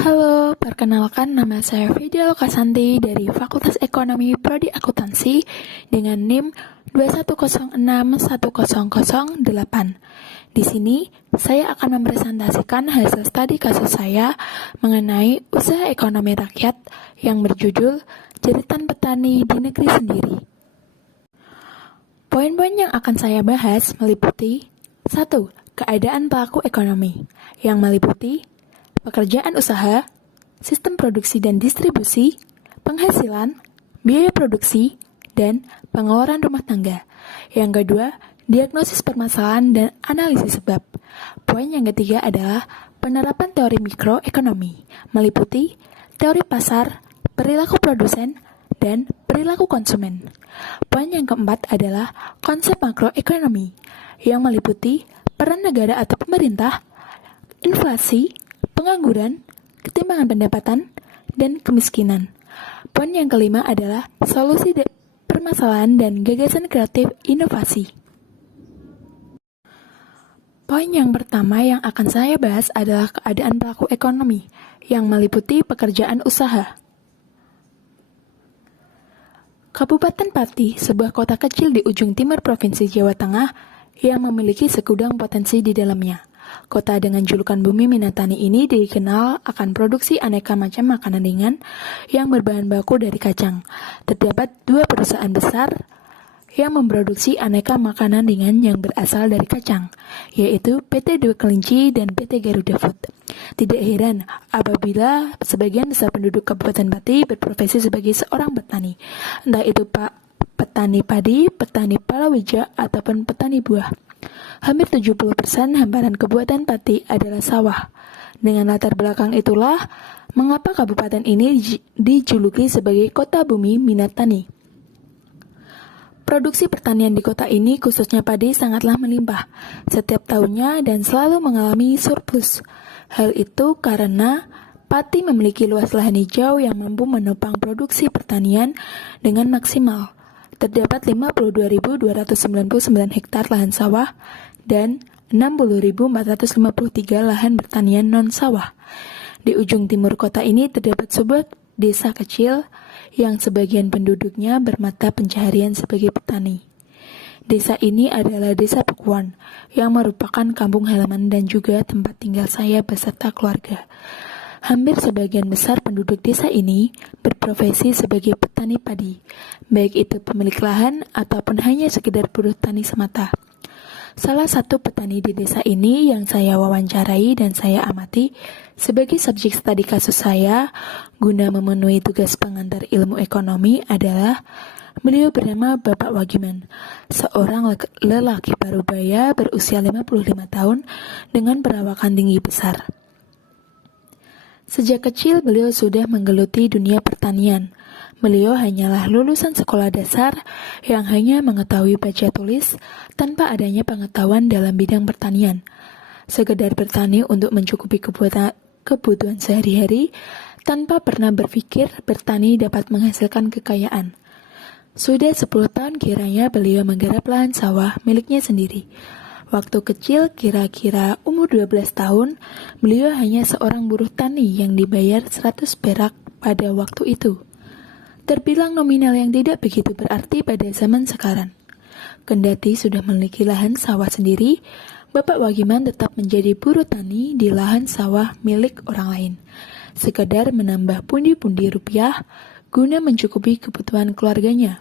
Halo, perkenalkan nama saya Vidya Lokasanti dari Fakultas Ekonomi Prodi Akuntansi dengan NIM 210610008. Di sini, saya akan mempresentasikan hasil studi kasus saya mengenai usaha ekonomi rakyat yang berjudul Jeritan Petani di Negeri Sendiri. Poin-poin yang akan saya bahas meliputi 1. Keadaan pelaku ekonomi, yang meliputi pekerjaan usaha, sistem produksi dan distribusi, penghasilan, biaya produksi, dan pengeluaran rumah tangga. Yang kedua, diagnosis permasalahan dan analisis sebab. Poin yang ketiga adalah penerapan teori mikroekonomi, meliputi teori pasar, perilaku produsen, dan perilaku konsumen. Poin yang keempat adalah konsep makroekonomi, yang meliputi peran negara atau pemerintah, inflasi, pengangguran, ketimpangan pendapatan, dan kemiskinan. Poin yang kelima adalah solusi permasalahan dan gagasan kreatif inovasi. Poin yang pertama yang akan saya bahas adalah keadaan pelaku ekonomi, yang meliputi pekerjaan usaha. Kabupaten Pati, sebuah kota kecil di ujung timur Provinsi Jawa Tengah, yang memiliki segudang potensi di dalamnya. Kota dengan julukan Bumi Minatani ini dikenal akan produksi aneka macam makanan ringan yang berbahan baku dari kacang. Terdapat 2 perusahaan besar yang memproduksi aneka makanan ringan yang berasal dari kacang, yaitu PT Dua Kelinci dan PT Garuda Food. Tidak heran apabila sebagian besar penduduk Kabupaten Pati berprofesi sebagai seorang petani, entah itu petani padi, petani palawija, ataupun petani buah. Hampir 70% hamparan Kabupaten Pati adalah sawah. Dengan latar belakang itulah mengapa kabupaten ini dijuluki sebagai Kota Bumi Minatani. Produksi pertanian di kota ini, khususnya padi, sangatlah melimpah setiap tahunnya dan selalu mengalami surplus. Hal itu karena Pati memiliki luas lahan hijau yang mampu menopang produksi pertanian dengan maksimal. Terdapat 52.299 hektar lahan sawah dan 60.453 lahan pertanian non-sawah. Di ujung timur kota ini terdapat sebuah desa kecil yang sebagian penduduknya bermata pencaharian sebagai petani. Desa ini adalah Desa Pekuan, yang merupakan kampung halaman dan juga tempat tinggal saya beserta keluarga. Hampir sebagian besar penduduk desa ini berprofesi sebagai petani padi, baik itu pemilik lahan ataupun hanya sekedar buruh tani semata. Salah satu petani di desa ini yang saya wawancarai dan saya amati sebagai subjek studi kasus saya guna memenuhi tugas pengantar ilmu ekonomi adalah beliau bernama Bapak Wagiman, seorang lelaki parubaya berusia 55 tahun dengan perawakan tinggi besar. Sejak kecil beliau sudah menggeluti dunia pertanian. Beliau hanyalah lulusan sekolah dasar yang hanya mengetahui baca tulis tanpa adanya pengetahuan dalam bidang pertanian. Sekedar bertani untuk mencukupi kebutuhan sehari-hari tanpa pernah berpikir bertani dapat menghasilkan kekayaan. Sudah 10 tahun kiranya beliau menggarap lahan sawah miliknya sendiri. Waktu kecil, kira-kira umur 12 tahun, beliau hanya seorang buruh tani yang dibayar 100 perak pada waktu itu. Terbilang nominal yang tidak begitu berarti pada zaman sekarang. Kendati sudah memiliki lahan sawah sendiri, Bapak Wagiman tetap menjadi buruh tani di lahan sawah milik orang lain, sekedar menambah pundi-pundi rupiah guna mencukupi kebutuhan keluarganya.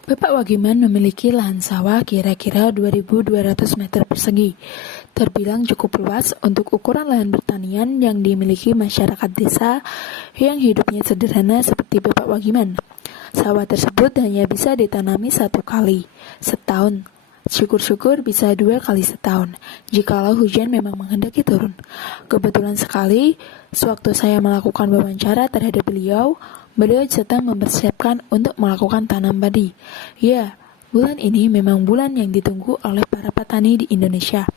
Bapak Wagiman memiliki lahan sawah kira-kira 2.200 meter persegi, terbilang cukup luas untuk ukuran lahan pertanian yang dimiliki masyarakat desa yang hidupnya sederhana seperti Bapak Wagiman. Sawah tersebut hanya bisa ditanami 1 kali setahun. Syukur-syukur bisa 2 kali setahun, jikalau hujan memang menghendaki turun. Kebetulan sekali, sewaktu saya melakukan wawancara terhadap beliau sedang mempersiapkan untuk melakukan tanam padi. Ya, bulan ini memang bulan yang ditunggu oleh para petani di Indonesia.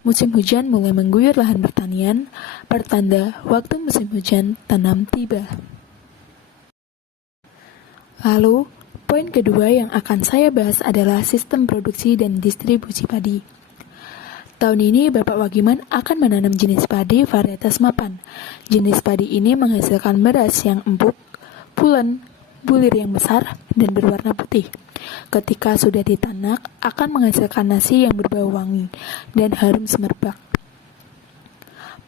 Musim hujan mulai mengguyur lahan pertanian, pertanda waktu musim hujan tanam tiba. Lalu, poin kedua yang akan saya bahas adalah sistem produksi dan distribusi padi. Tahun ini Bapak Wagiman akan menanam jenis padi varietas mapan. Jenis padi ini menghasilkan beras yang empuk, pulen, bulir yang besar, dan berwarna putih. Ketika sudah ditanak, akan menghasilkan nasi yang berbau wangi dan harum semerbak.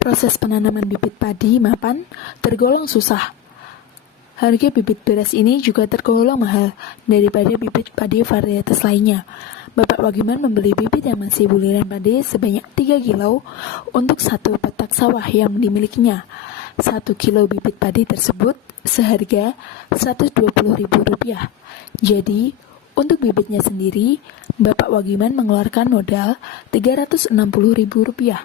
Proses penanaman bibit padi mapan tergolong susah. Harga bibit beras ini juga tergolong mahal daripada bibit padi varietas lainnya. Bapak Wagiman membeli bibit yang masih buliran padi sebanyak 3 kilo untuk satu petak sawah yang dimilikinya. 1 kilo bibit padi tersebut seharga Rp120.000. Jadi, untuk bibitnya sendiri, Bapak Wagiman mengeluarkan modal Rp360.000.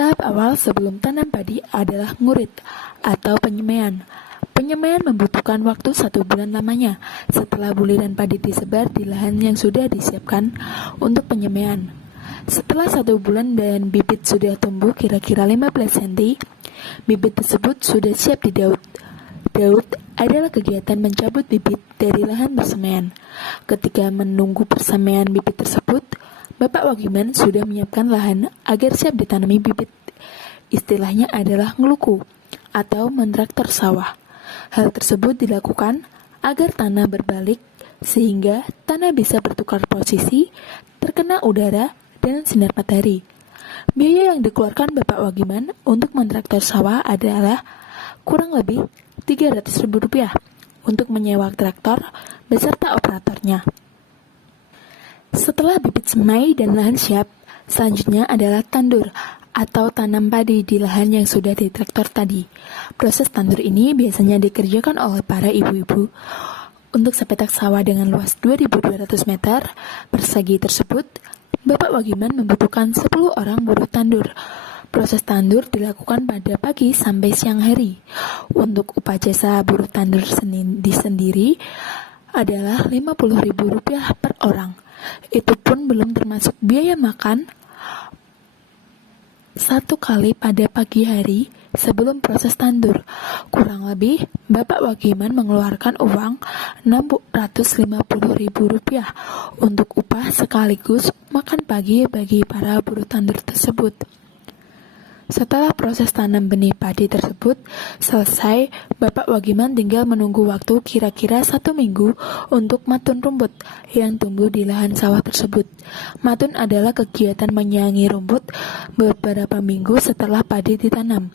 Tahap awal sebelum tanam padi adalah ngurit atau penyemaian. Penyemaian membutuhkan waktu 1 bulan lamanya setelah buliran padi disebar di lahan yang sudah disiapkan untuk penyemaian. Setelah 1 bulan dan bibit sudah tumbuh kira-kira 15 cm, bibit tersebut sudah siap didaut. Daut adalah kegiatan mencabut bibit dari lahan persemaian. Ketika menunggu persemaian bibit tersebut, Bapak Wagiman sudah menyiapkan lahan agar siap ditanami bibit. Istilahnya adalah ngeluku atau mentraktor sawah. Hal tersebut dilakukan agar tanah berbalik sehingga tanah bisa bertukar posisi, terkena udara dan sinar matahari. Biaya yang dikeluarkan Bapak Wagiman untuk mentraktor sawah adalah kurang lebih Rp300.000 untuk menyewa traktor beserta operatornya. Setelah bibit semai dan lahan siap, selanjutnya adalah tandur atau tanam padi di lahan yang sudah ditraktor tadi. Proses tandur ini biasanya dikerjakan oleh para ibu-ibu. Untuk sepetak sawah dengan luas 2.200 meter persegi tersebut, Bapak Wagiman membutuhkan 10 orang buruh tandur. Proses tandur dilakukan pada pagi sampai siang hari. Untuk upah jasa buruh tandur sendiri adalah Rp50.000 per orang. Itu pun belum termasuk biaya makan 1 kali pada pagi hari sebelum proses tandur. Kurang lebih, Bapak Wagiman mengeluarkan uang Rp650.000 untuk upah sekaligus makan pagi bagi para buruh tandur tersebut. Setelah proses tanam benih padi tersebut selesai, Bapak Wagiman tinggal menunggu waktu kira-kira 1 minggu untuk matun rumput yang tumbuh di lahan sawah tersebut. Matun adalah kegiatan menyayangi rumput beberapa minggu setelah padi ditanam.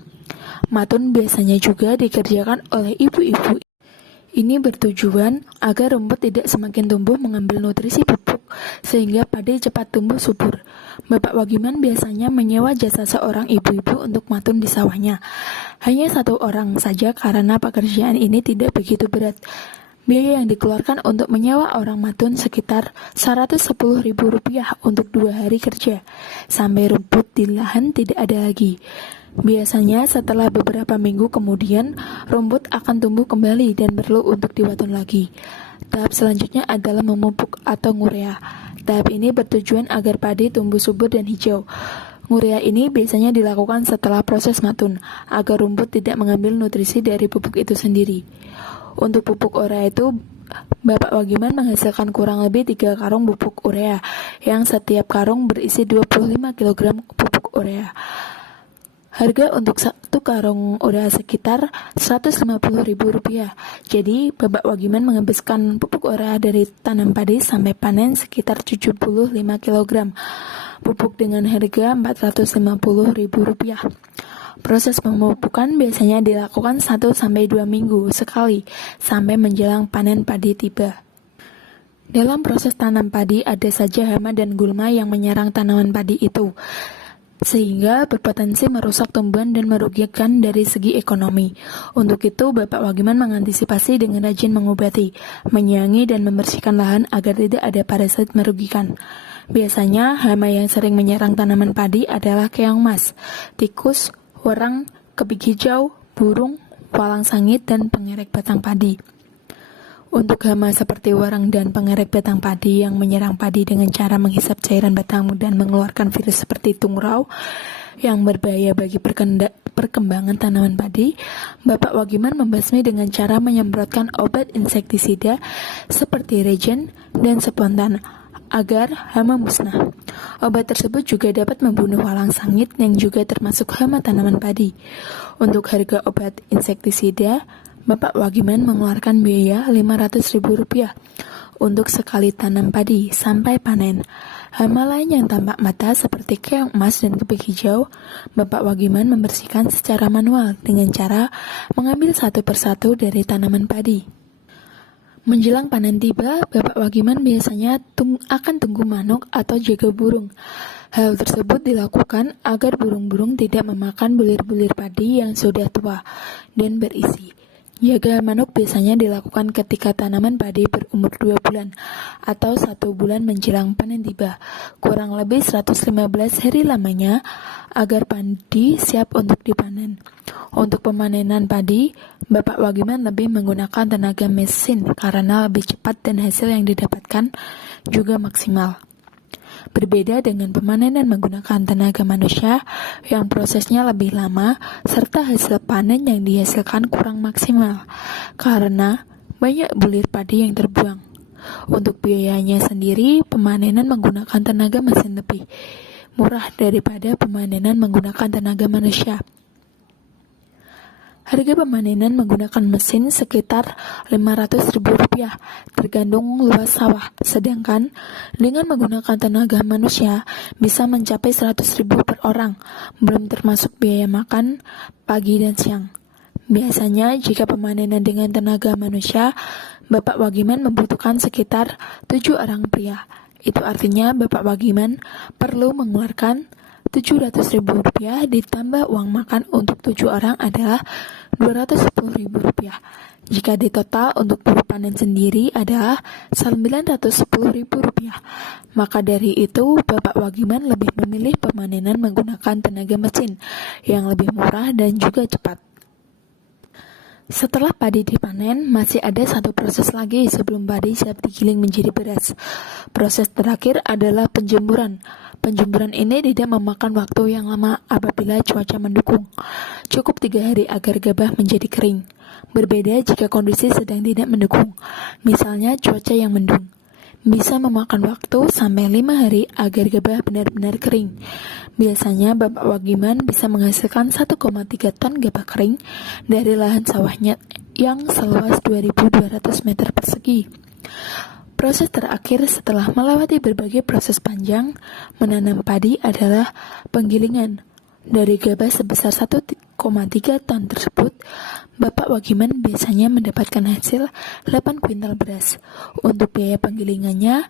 Matun biasanya juga dikerjakan oleh ibu-ibu. Ini bertujuan agar rumput tidak semakin tumbuh mengambil nutrisi pupuk sehingga padi cepat tumbuh subur. Bapak Wagiman biasanya menyewa jasa seorang ibu-ibu untuk matun di sawahnya. Hanya 1 orang saja karena pekerjaan ini tidak begitu berat. Biaya yang dikeluarkan untuk menyewa orang matun sekitar Rp110.000 untuk 2 hari kerja, sampai rumput di lahan tidak ada lagi. Biasanya setelah beberapa minggu kemudian, rumput akan tumbuh kembali dan perlu untuk diwatun lagi. Tahap selanjutnya adalah memupuk atau ngurea. Tahap ini bertujuan agar padi tumbuh subur dan hijau. Ngurea ini biasanya dilakukan setelah proses matun, agar rumput tidak mengambil nutrisi dari pupuk itu sendiri. Untuk pupuk urea itu, Bapak Wagiman menghasilkan kurang lebih 3 karung pupuk urea, yang setiap karung berisi 25 kg pupuk urea. Harga untuk 1 karung urea sekitar Rp150.000. Jadi, Bapak Wagiman menghabiskan pupuk urea dari tanam padi sampai panen sekitar 75 kg. Pupuk dengan harga Rp450.000. Proses pemupukan biasanya dilakukan 1-2 minggu sekali sampai menjelang panen padi tiba. Dalam proses tanam padi ada saja hama dan gulma yang menyerang tanaman padi itu, sehingga berpotensi merusak tumbuhan dan merugikan dari segi ekonomi. Untuk itu, Bapak Wagiman mengantisipasi dengan rajin mengobati, menyayangi dan membersihkan lahan agar tidak ada parasit merugikan. Biasanya, hama yang sering menyerang tanaman padi adalah keong emas, tikus, werang, kepik hijau, burung, walang sangit, dan pengerek batang padi. Untuk hama seperti werang dan pengerek batang padi yang menyerang padi dengan cara menghisap cairan batang dan mengeluarkan virus seperti tungrau yang berbahaya bagi perkembangan tanaman padi, Bapak Wagiman membasmi dengan cara menyemprotkan obat insektisida seperti regen dan spontan agar hama musnah. Obat tersebut juga dapat membunuh walang sangit yang juga termasuk hama tanaman padi. Untuk harga obat insektisida, Bapak Wagiman mengeluarkan biaya Rp500.000 untuk sekali tanam padi sampai panen. Hama lain yang tampak mata seperti keong emas dan kepik hijau, Bapak Wagiman membersihkan secara manual dengan cara mengambil satu persatu dari tanaman padi. Menjelang panen tiba, Bapak Wagiman biasanya akan tunggu manuk atau jaga burung. Hal tersebut dilakukan agar burung-burung tidak memakan bulir-bulir padi yang sudah tua dan berisi. Jaga manuk biasanya dilakukan ketika tanaman padi berumur 2 bulan atau 1 bulan menjelang panen tiba, kurang lebih 115 hari lamanya agar padi siap untuk dipanen. Untuk pemanenan padi, Bapak Wagiman lebih menggunakan tenaga mesin karena lebih cepat dan hasil yang didapatkan juga maksimal. Berbeda dengan pemanenan menggunakan tenaga manusia yang prosesnya lebih lama serta hasil panen yang dihasilkan kurang maksimal karena banyak bulir padi yang terbuang. Untuk biayanya sendiri, pemanenan menggunakan tenaga mesin lebih murah daripada pemanenan menggunakan tenaga manusia. Harga pemanenan menggunakan mesin sekitar Rp500.000 tergantung luas sawah, sedangkan dengan menggunakan tenaga manusia bisa mencapai Rp100.000 per orang, belum termasuk biaya makan pagi dan siang. Biasanya jika pemanenan dengan tenaga manusia, Bapak Wagiman membutuhkan sekitar 7 orang pria. Itu artinya Bapak Wagiman perlu mengeluarkan Rp700.000 ditambah uang makan untuk 7 orang adalah Rp210.000. Jika ditotal untuk buruh panen sendiri adalah Rp910.000. Maka dari itu Bapak Wagiman lebih memilih pemanenan menggunakan tenaga mesin yang lebih murah dan juga cepat. Setelah padi dipanen, masih ada satu proses lagi sebelum padi siap digiling menjadi beras. Proses terakhir adalah penjemuran. Penjemuran ini tidak memakan waktu yang lama apabila cuaca mendukung. Cukup 3 hari agar gabah menjadi kering. Berbeda jika kondisi sedang tidak mendukung, misalnya cuaca yang mendung. Bisa memakan waktu sampai 5 hari agar gabah benar-benar kering. Biasanya Bapak Wagiman bisa menghasilkan 1,3 ton gabah kering dari lahan sawahnya yang seluas 2.200 meter persegi. Proses terakhir setelah melewati berbagai proses panjang menanam padi adalah penggilingan. Dari gabah sebesar 1,3 ton tersebut, Bapak Wagiman biasanya mendapatkan hasil 8 kuintal beras. Untuk biaya penggilingannya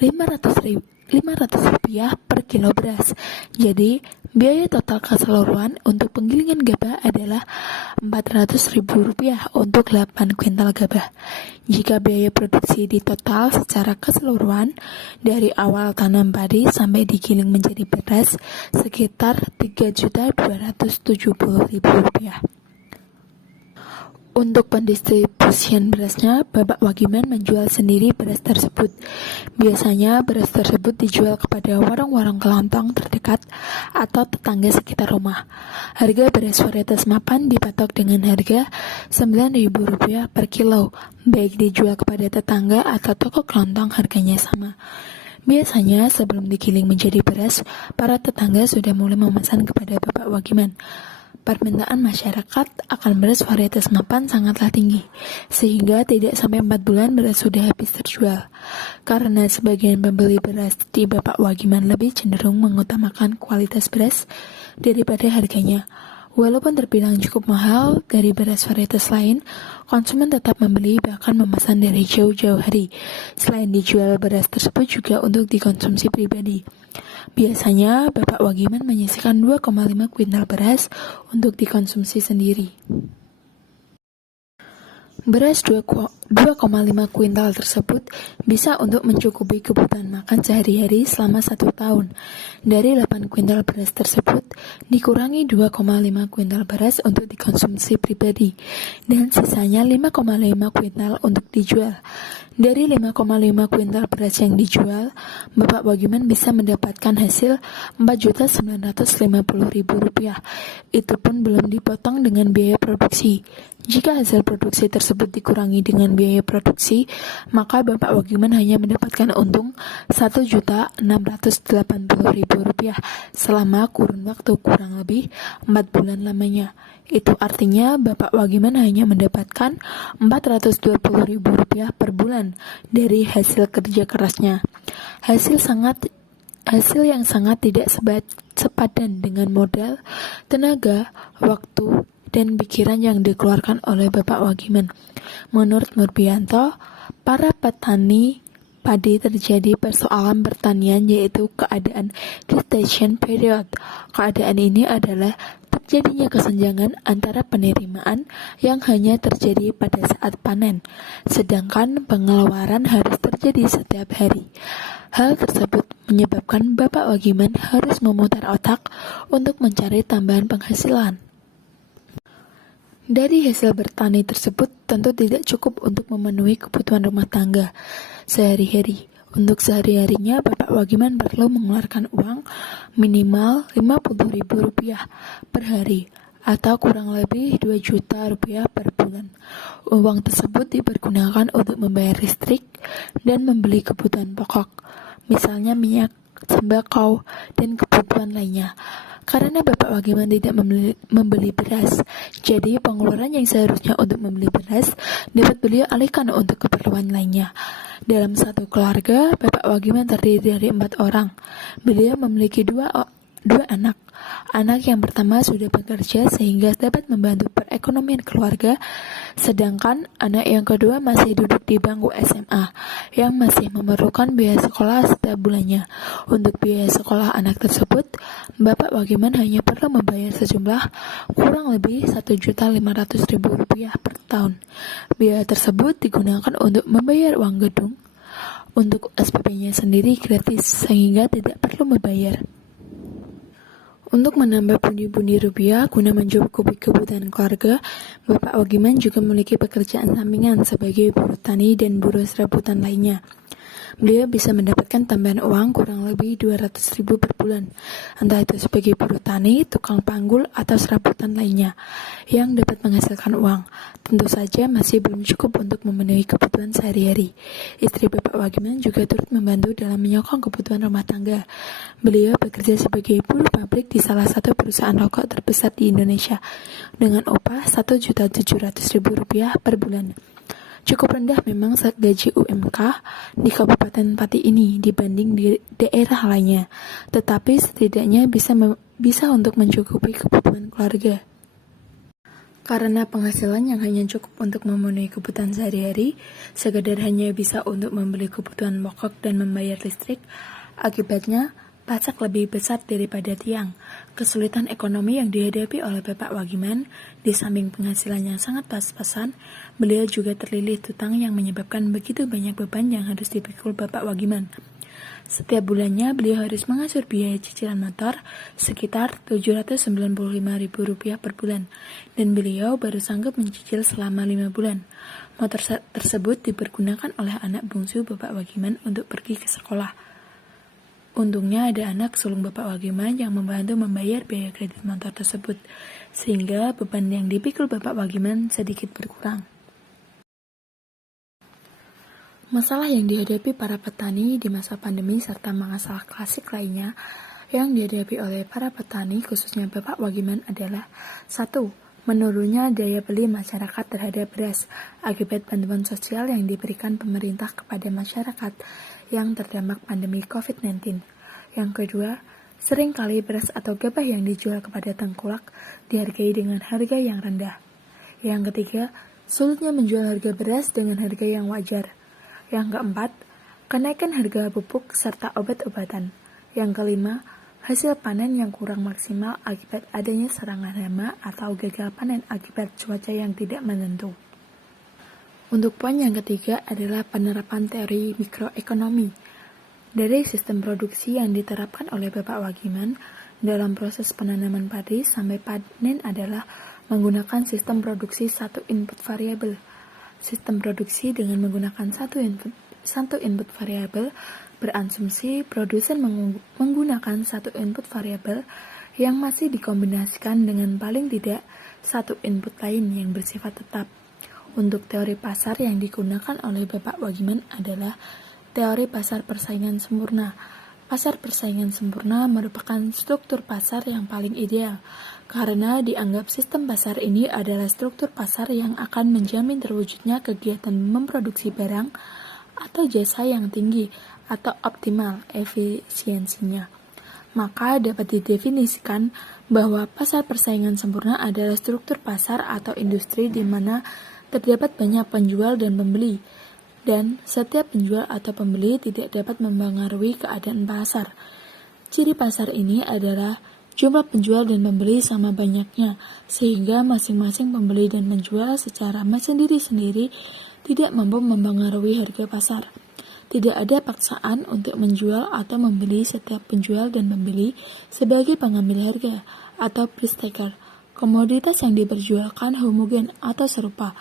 Rp500 per kilo beras. Jadi, biaya total keseluruhan untuk penggilingan gabah adalah Rp400.000 untuk 8 kuintal gabah. Jika biaya produksi di total secara keseluruhan dari awal tanam padi sampai digiling menjadi beras sekitar Rp3.270.000. Untuk pendistribusian berasnya, Bapak Wagiman menjual sendiri beras tersebut. Biasanya beras tersebut dijual kepada warung-warung kelontong terdekat atau tetangga sekitar rumah. Harga beras varietas mapan dipatok dengan harga Rp9.000 per kilo, baik dijual kepada tetangga atau toko kelontong harganya sama. Biasanya sebelum digiling menjadi beras, para tetangga sudah mulai memesan kepada Bapak Wagiman. Permintaan masyarakat akan beras varietas mapan sangatlah tinggi, sehingga tidak sampai 4 bulan beras sudah habis terjual. Karena sebagian pembeli beras di Bapak Wagiman lebih cenderung mengutamakan kualitas beras daripada harganya. Walaupun terbilang cukup mahal dari beras varietas lain, konsumen tetap membeli bahkan memesan dari jauh-jauh hari. Selain dijual, beras tersebut juga untuk dikonsumsi pribadi. Biasanya, Bapak Wagiman menyisihkan 2,5 kuintal beras untuk dikonsumsi sendiri. Beras 2,5 kuintal tersebut bisa untuk mencukupi kebutuhan makan sehari-hari selama 1 tahun. Dari 8 kuintal beras tersebut, dikurangi 2,5 kuintal beras untuk dikonsumsi pribadi, dan sisanya 5,5 kuintal untuk dijual. Dari 5,5 kuintal beras yang dijual, Bapak Wagiman bisa mendapatkan hasil Rp4.950.000. Itu pun belum dipotong dengan biaya produksi. Jika hasil produksi tersebut dikurangi dengan biaya produksi, maka Bapak Wagiman hanya mendapatkan untung Rp1.680.000 selama kurun waktu kurang lebih 4 bulan lamanya. Itu artinya Bapak Wagiman hanya mendapatkan Rp420.000 per bulan dari hasil kerja kerasnya. Hasil yang sangat tidak sepadan dengan modal, tenaga, waktu, dan pikiran yang dikeluarkan oleh Bapak Wagiman. Menurut Murbianto, para petani padi terjadi persoalan pertanian yaitu keadaan gestation period. Keadaan ini adalah terjadinya kesenjangan antara penerimaan yang hanya terjadi pada saat panen, sedangkan pengeluaran harus terjadi setiap hari. Hal tersebut menyebabkan Bapak Wagiman harus memutar otak untuk mencari tambahan penghasilan. Dari hasil bertani tersebut tentu tidak cukup untuk memenuhi kebutuhan rumah tangga sehari-hari. Untuk sehari-harinya Bapak Wagiman perlu mengeluarkan uang minimal Rp50.000 per hari atau kurang lebih Rp2 juta per bulan. Uang tersebut dipergunakan untuk membayar listrik dan membeli kebutuhan pokok, misalnya minyak, sembako, dan kebutuhan lainnya. Karena Bapak Wagiman tidak membeli beras, jadi pengeluaran yang seharusnya untuk membeli beras dapat beliau alihkan untuk keperluan lainnya. Dalam satu keluarga, Bapak Wagiman terdiri dari 4 orang. Beliau memiliki dua anak. Anak yang pertama sudah bekerja sehingga dapat membantu perekonomian keluarga, sedangkan anak yang kedua masih duduk di bangku SMA yang masih memerlukan biaya sekolah setiap bulannya. Untuk biaya sekolah anak tersebut, Bapak Wagiman hanya perlu membayar sejumlah kurang lebih Rp1.500.000 per tahun. Biaya tersebut digunakan untuk membayar uang gedung. Untuk SPP-nya sendiri gratis sehingga tidak perlu membayar. Untuk menambah pundi-pundi rupiah guna mencukupi kebutuhan keluarga, Bapak Wagiman juga memiliki pekerjaan sampingan sebagai buruh tani dan buruh serabutan lainnya. Beliau bisa mendapatkan tambahan uang kurang lebih Rp200.000 per bulan, entah itu sebagai buruh tani, tukang panggul, atau serabutan lainnya, yang dapat menghasilkan uang. Tentu saja masih belum cukup untuk memenuhi kebutuhan sehari-hari. Istri Bapak Wagiman juga turut membantu dalam menyokong kebutuhan rumah tangga. Beliau bekerja sebagai buruh pabrik di salah satu perusahaan rokok terbesar di Indonesia, dengan upah Rp1.700.000 per bulan. Cukup rendah memang gaji UMK di Kabupaten Pati ini dibanding di daerah lainnya, tetapi setidaknya bisa untuk mencukupi kebutuhan keluarga. Karena penghasilan yang hanya cukup untuk memenuhi kebutuhan sehari-hari, sekedar hanya bisa untuk membeli kebutuhan pokok dan membayar listrik, akibatnya pajak lebih besar daripada tiang. Kesulitan ekonomi yang dihadapi oleh Bapak Wagiman, di samping penghasilan yang sangat pas-pasan, beliau juga terlilit hutang yang menyebabkan begitu banyak beban yang harus dipikul Bapak Wagiman. Setiap bulannya beliau harus mengasur biaya cicilan motor sekitar Rp795.000 per bulan, dan beliau baru sanggup mencicil selama 5 bulan. Motor tersebut dipergunakan oleh anak bungsu Bapak Wagiman untuk pergi ke sekolah. Untungnya ada anak sulung Bapak Wagiman yang membantu membayar biaya kredit motor tersebut, sehingga beban yang dipikul Bapak Wagiman sedikit berkurang. Masalah yang dihadapi para petani di masa pandemi serta masalah klasik lainnya yang dihadapi oleh para petani khususnya Bapak Wagiman adalah 1. Menurunnya daya beli masyarakat terhadap beras akibat bantuan sosial yang diberikan pemerintah kepada masyarakat yang terdampak pandemi COVID-19. Yang kedua, seringkali beras atau gabah yang dijual kepada tengkulak dihargai dengan harga yang rendah. Yang ketiga, sulitnya menjual harga beras dengan harga yang wajar. Yang keempat, kenaikan harga pupuk serta obat-obatan. Yang kelima, hasil panen yang kurang maksimal akibat adanya serangan hama atau gagal panen akibat cuaca yang tidak menentu. Untuk poin yang ketiga adalah penerapan teori mikroekonomi. Dari sistem produksi yang diterapkan oleh Bapak Wagiman dalam proses penanaman padi sampai panen adalah menggunakan sistem produksi satu input variabel. Sistem produksi dengan menggunakan satu input variabel berasumsi produsen menggunakan satu input variabel yang masih dikombinasikan dengan paling tidak satu input lain yang bersifat tetap. Untuk teori pasar yang digunakan oleh Bapak Wagiman adalah teori pasar persaingan sempurna. Pasar persaingan sempurna merupakan struktur pasar yang paling ideal, karena dianggap sistem pasar ini adalah struktur pasar yang akan menjamin terwujudnya kegiatan memproduksi barang atau jasa yang tinggi atau optimal efisiensinya. Maka dapat didefinisikan bahwa pasar persaingan sempurna adalah struktur pasar atau industri di mana terdapat banyak penjual dan pembeli, dan setiap penjual atau pembeli tidak dapat mempengaruhi keadaan pasar. Ciri pasar ini adalah jumlah penjual dan pembeli sama banyaknya, sehingga masing-masing pembeli dan penjual secara sendiri-sendiri tidak mampu mempengaruhi harga pasar. Tidak ada paksaan untuk menjual atau membeli setiap penjual dan pembeli sebagai pengambil harga atau price taker. Komoditas yang diperjualkan homogen atau serupa.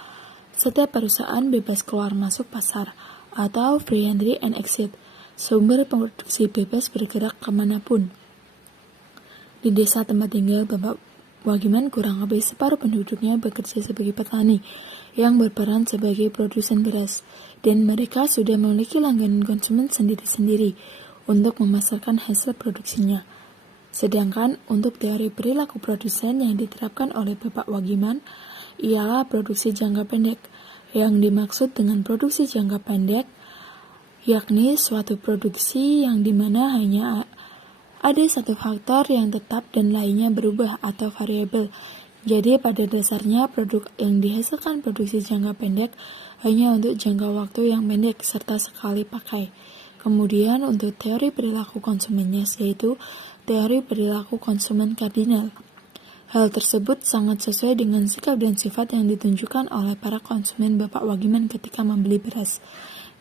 Setiap perusahaan bebas keluar masuk pasar atau free entry and exit. Sumber produksi bebas bergerak kemanapun. Di desa tempat tinggal Bapak Wagiman, kurang lebih separuh penduduknya bekerja sebagai petani yang berperan sebagai produsen beras, dan mereka sudah memiliki langganan konsumen sendiri-sendiri untuk memasarkan hasil produksinya. Sedangkan untuk teori perilaku produsen yang diterapkan oleh Bapak Wagiman ialah produksi jangka pendek. Yang dimaksud dengan produksi jangka pendek yakni suatu produksi yang dimana hanya ada satu faktor yang tetap dan lainnya berubah atau variabel. Jadi pada dasarnya produk yang dihasilkan produksi jangka pendek hanya untuk jangka waktu yang pendek serta sekali pakai. Kemudian untuk teori perilaku konsumennya yaitu teori perilaku konsumen kardinal. Hal tersebut sangat sesuai dengan sikap dan sifat yang ditunjukkan oleh para konsumen Bapak Wagiman ketika membeli beras,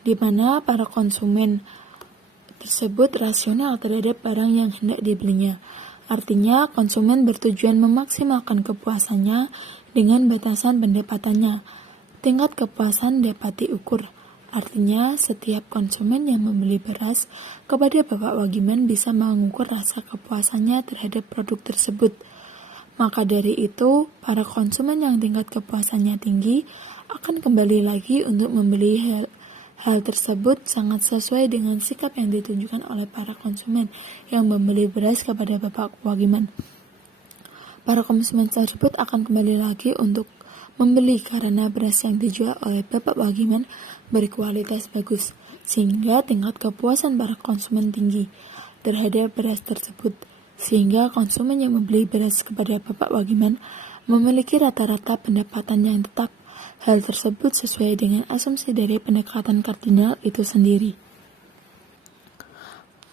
di mana para konsumen tersebut rasional terhadap barang yang hendak dibelinya. Artinya, konsumen bertujuan memaksimalkan kepuasannya dengan batasan pendapatannya. Tingkat kepuasan dapat diukur. Artinya, setiap konsumen yang membeli beras kepada Bapak Wagiman bisa mengukur rasa kepuasannya terhadap produk tersebut. Maka dari itu, para konsumen yang tingkat kepuasannya tinggi akan kembali lagi untuk membeli hal tersebut sangat sesuai dengan sikap yang ditunjukkan oleh para konsumen yang membeli beras kepada Bapak Wagiman. Para konsumen tersebut akan kembali lagi untuk membeli karena beras yang dijual oleh Bapak Wagiman berkualitas bagus, sehingga tingkat kepuasan para konsumen tinggi terhadap beras tersebut. Sehingga konsumen yang membeli beras kepada Bapak Wagiman memiliki rata-rata pendapatan yang tetap. Hal tersebut sesuai dengan asumsi dari pendekatan kardinal itu sendiri.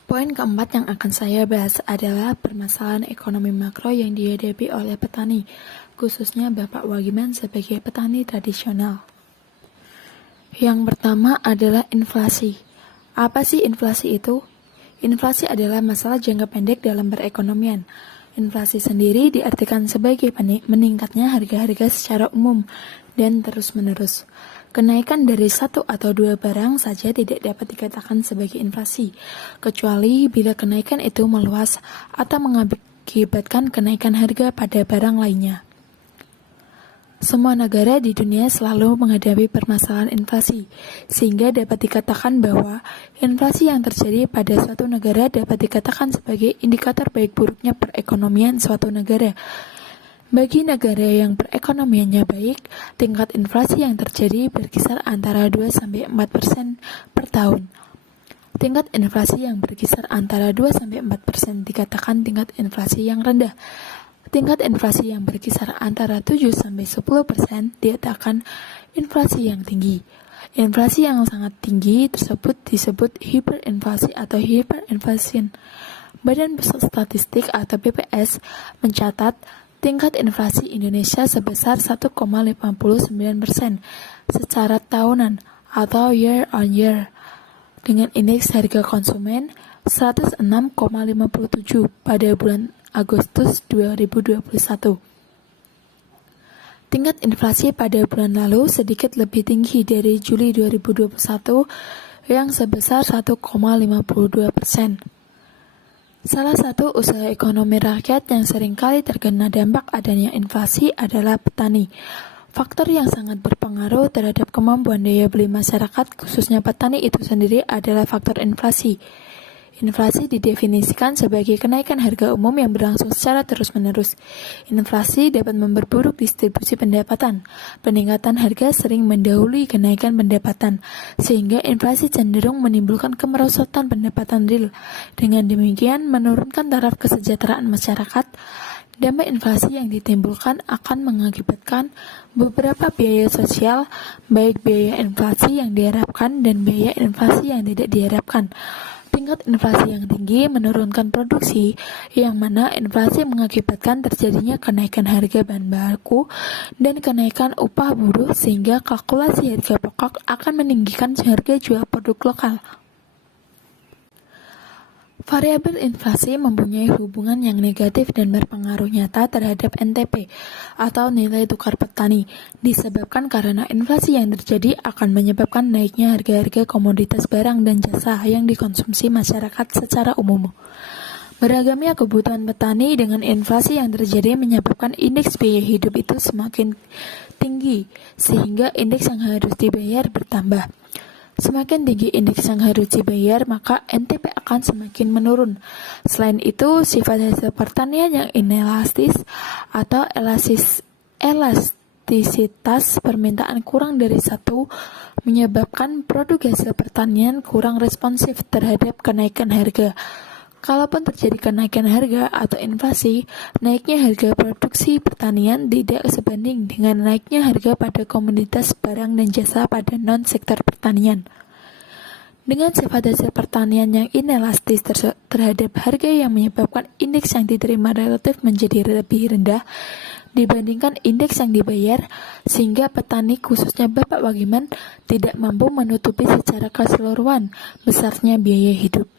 Poin keempat yang akan saya bahas adalah permasalahan ekonomi makro yang dihadapi oleh petani, khususnya Bapak Wagiman sebagai petani tradisional. Yang pertama adalah inflasi. Apa sih inflasi itu? Inflasi adalah masalah jangka pendek dalam perekonomian. Inflasi sendiri diartikan sebagai meningkatnya harga-harga secara umum dan terus-menerus. Kenaikan dari satu atau dua barang saja tidak dapat dikatakan sebagai inflasi, kecuali bila kenaikan itu meluas atau mengakibatkan kenaikan harga pada barang lainnya. Semua negara di dunia selalu menghadapi permasalahan inflasi, sehingga dapat dikatakan bahwa inflasi yang terjadi pada suatu negara dapat dikatakan sebagai indikator baik buruknya perekonomian suatu negara. Bagi negara yang perekonomiannya baik, tingkat inflasi yang terjadi berkisar antara 2-4% per tahun. Tingkat inflasi yang berkisar antara 2-4% dikatakan tingkat inflasi yang rendah. Tingkat inflasi yang berkisar antara 7-10% dikatakan inflasi yang tinggi. Inflasi yang sangat tinggi tersebut disebut hiperinflasi atau hyperinflation. Badan Pusat Statistik atau BPS mencatat tingkat inflasi Indonesia sebesar 1,59% secara tahunan atau year on year, dengan indeks harga konsumen 106,57 pada bulan Agustus 2021. Tingkat inflasi pada bulan lalu sedikit lebih tinggi dari Juli 2021 yang sebesar 1,52%. Salah satu usaha ekonomi rakyat yang seringkali terkena dampak adanya inflasi adalah petani. Faktor yang sangat berpengaruh terhadap kemampuan daya beli masyarakat, khususnya petani itu sendiri, adalah faktor inflasi. Inflasi didefinisikan sebagai kenaikan harga umum yang berlangsung secara terus-menerus. Inflasi dapat memperburuk distribusi pendapatan. Peningkatan harga sering mendahului kenaikan pendapatan, sehingga inflasi cenderung menimbulkan kemerosotan pendapatan real. Dengan demikian, menurunkan taraf kesejahteraan masyarakat. Dampak inflasi yang ditimbulkan akan mengakibatkan beberapa biaya sosial, baik biaya inflasi yang diharapkan dan biaya inflasi yang tidak diharapkan. Tingkat inflasi yang tinggi menurunkan produksi, yang mana inflasi mengakibatkan terjadinya kenaikan harga bahan baku dan kenaikan upah buruh, sehingga kalkulasi harga pokok akan meninggikan harga jual produk lokal. Variabel inflasi mempunyai hubungan yang negatif dan berpengaruh nyata terhadap NTP atau nilai tukar petani, disebabkan karena inflasi yang terjadi akan menyebabkan naiknya harga-harga komoditas barang dan jasa yang dikonsumsi masyarakat secara umum. Beragamnya kebutuhan petani dengan inflasi yang terjadi menyebabkan indeks biaya hidup itu semakin tinggi, sehingga indeks yang harus dibayar bertambah. Semakin tinggi indeks yang harus dibayar, maka NTP akan semakin menurun. Selain itu, sifat hasil pertanian yang inelastis atau elastisitas permintaan kurang dari satu menyebabkan produk hasil pertanian kurang responsif terhadap kenaikan harga. Kalaupun terjadi kenaikan harga atau inflasi, naiknya harga produksi pertanian tidak sebanding dengan naiknya harga pada komoditas barang dan jasa pada non-sektor pertanian. Dengan sifat hasil pertanian yang inelastis terhadap harga yang menyebabkan indeks yang diterima relatif menjadi lebih rendah dibandingkan indeks yang dibayar, sehingga petani khususnya Bapak Wagiman tidak mampu menutupi secara keseluruhan besarnya biaya hidup.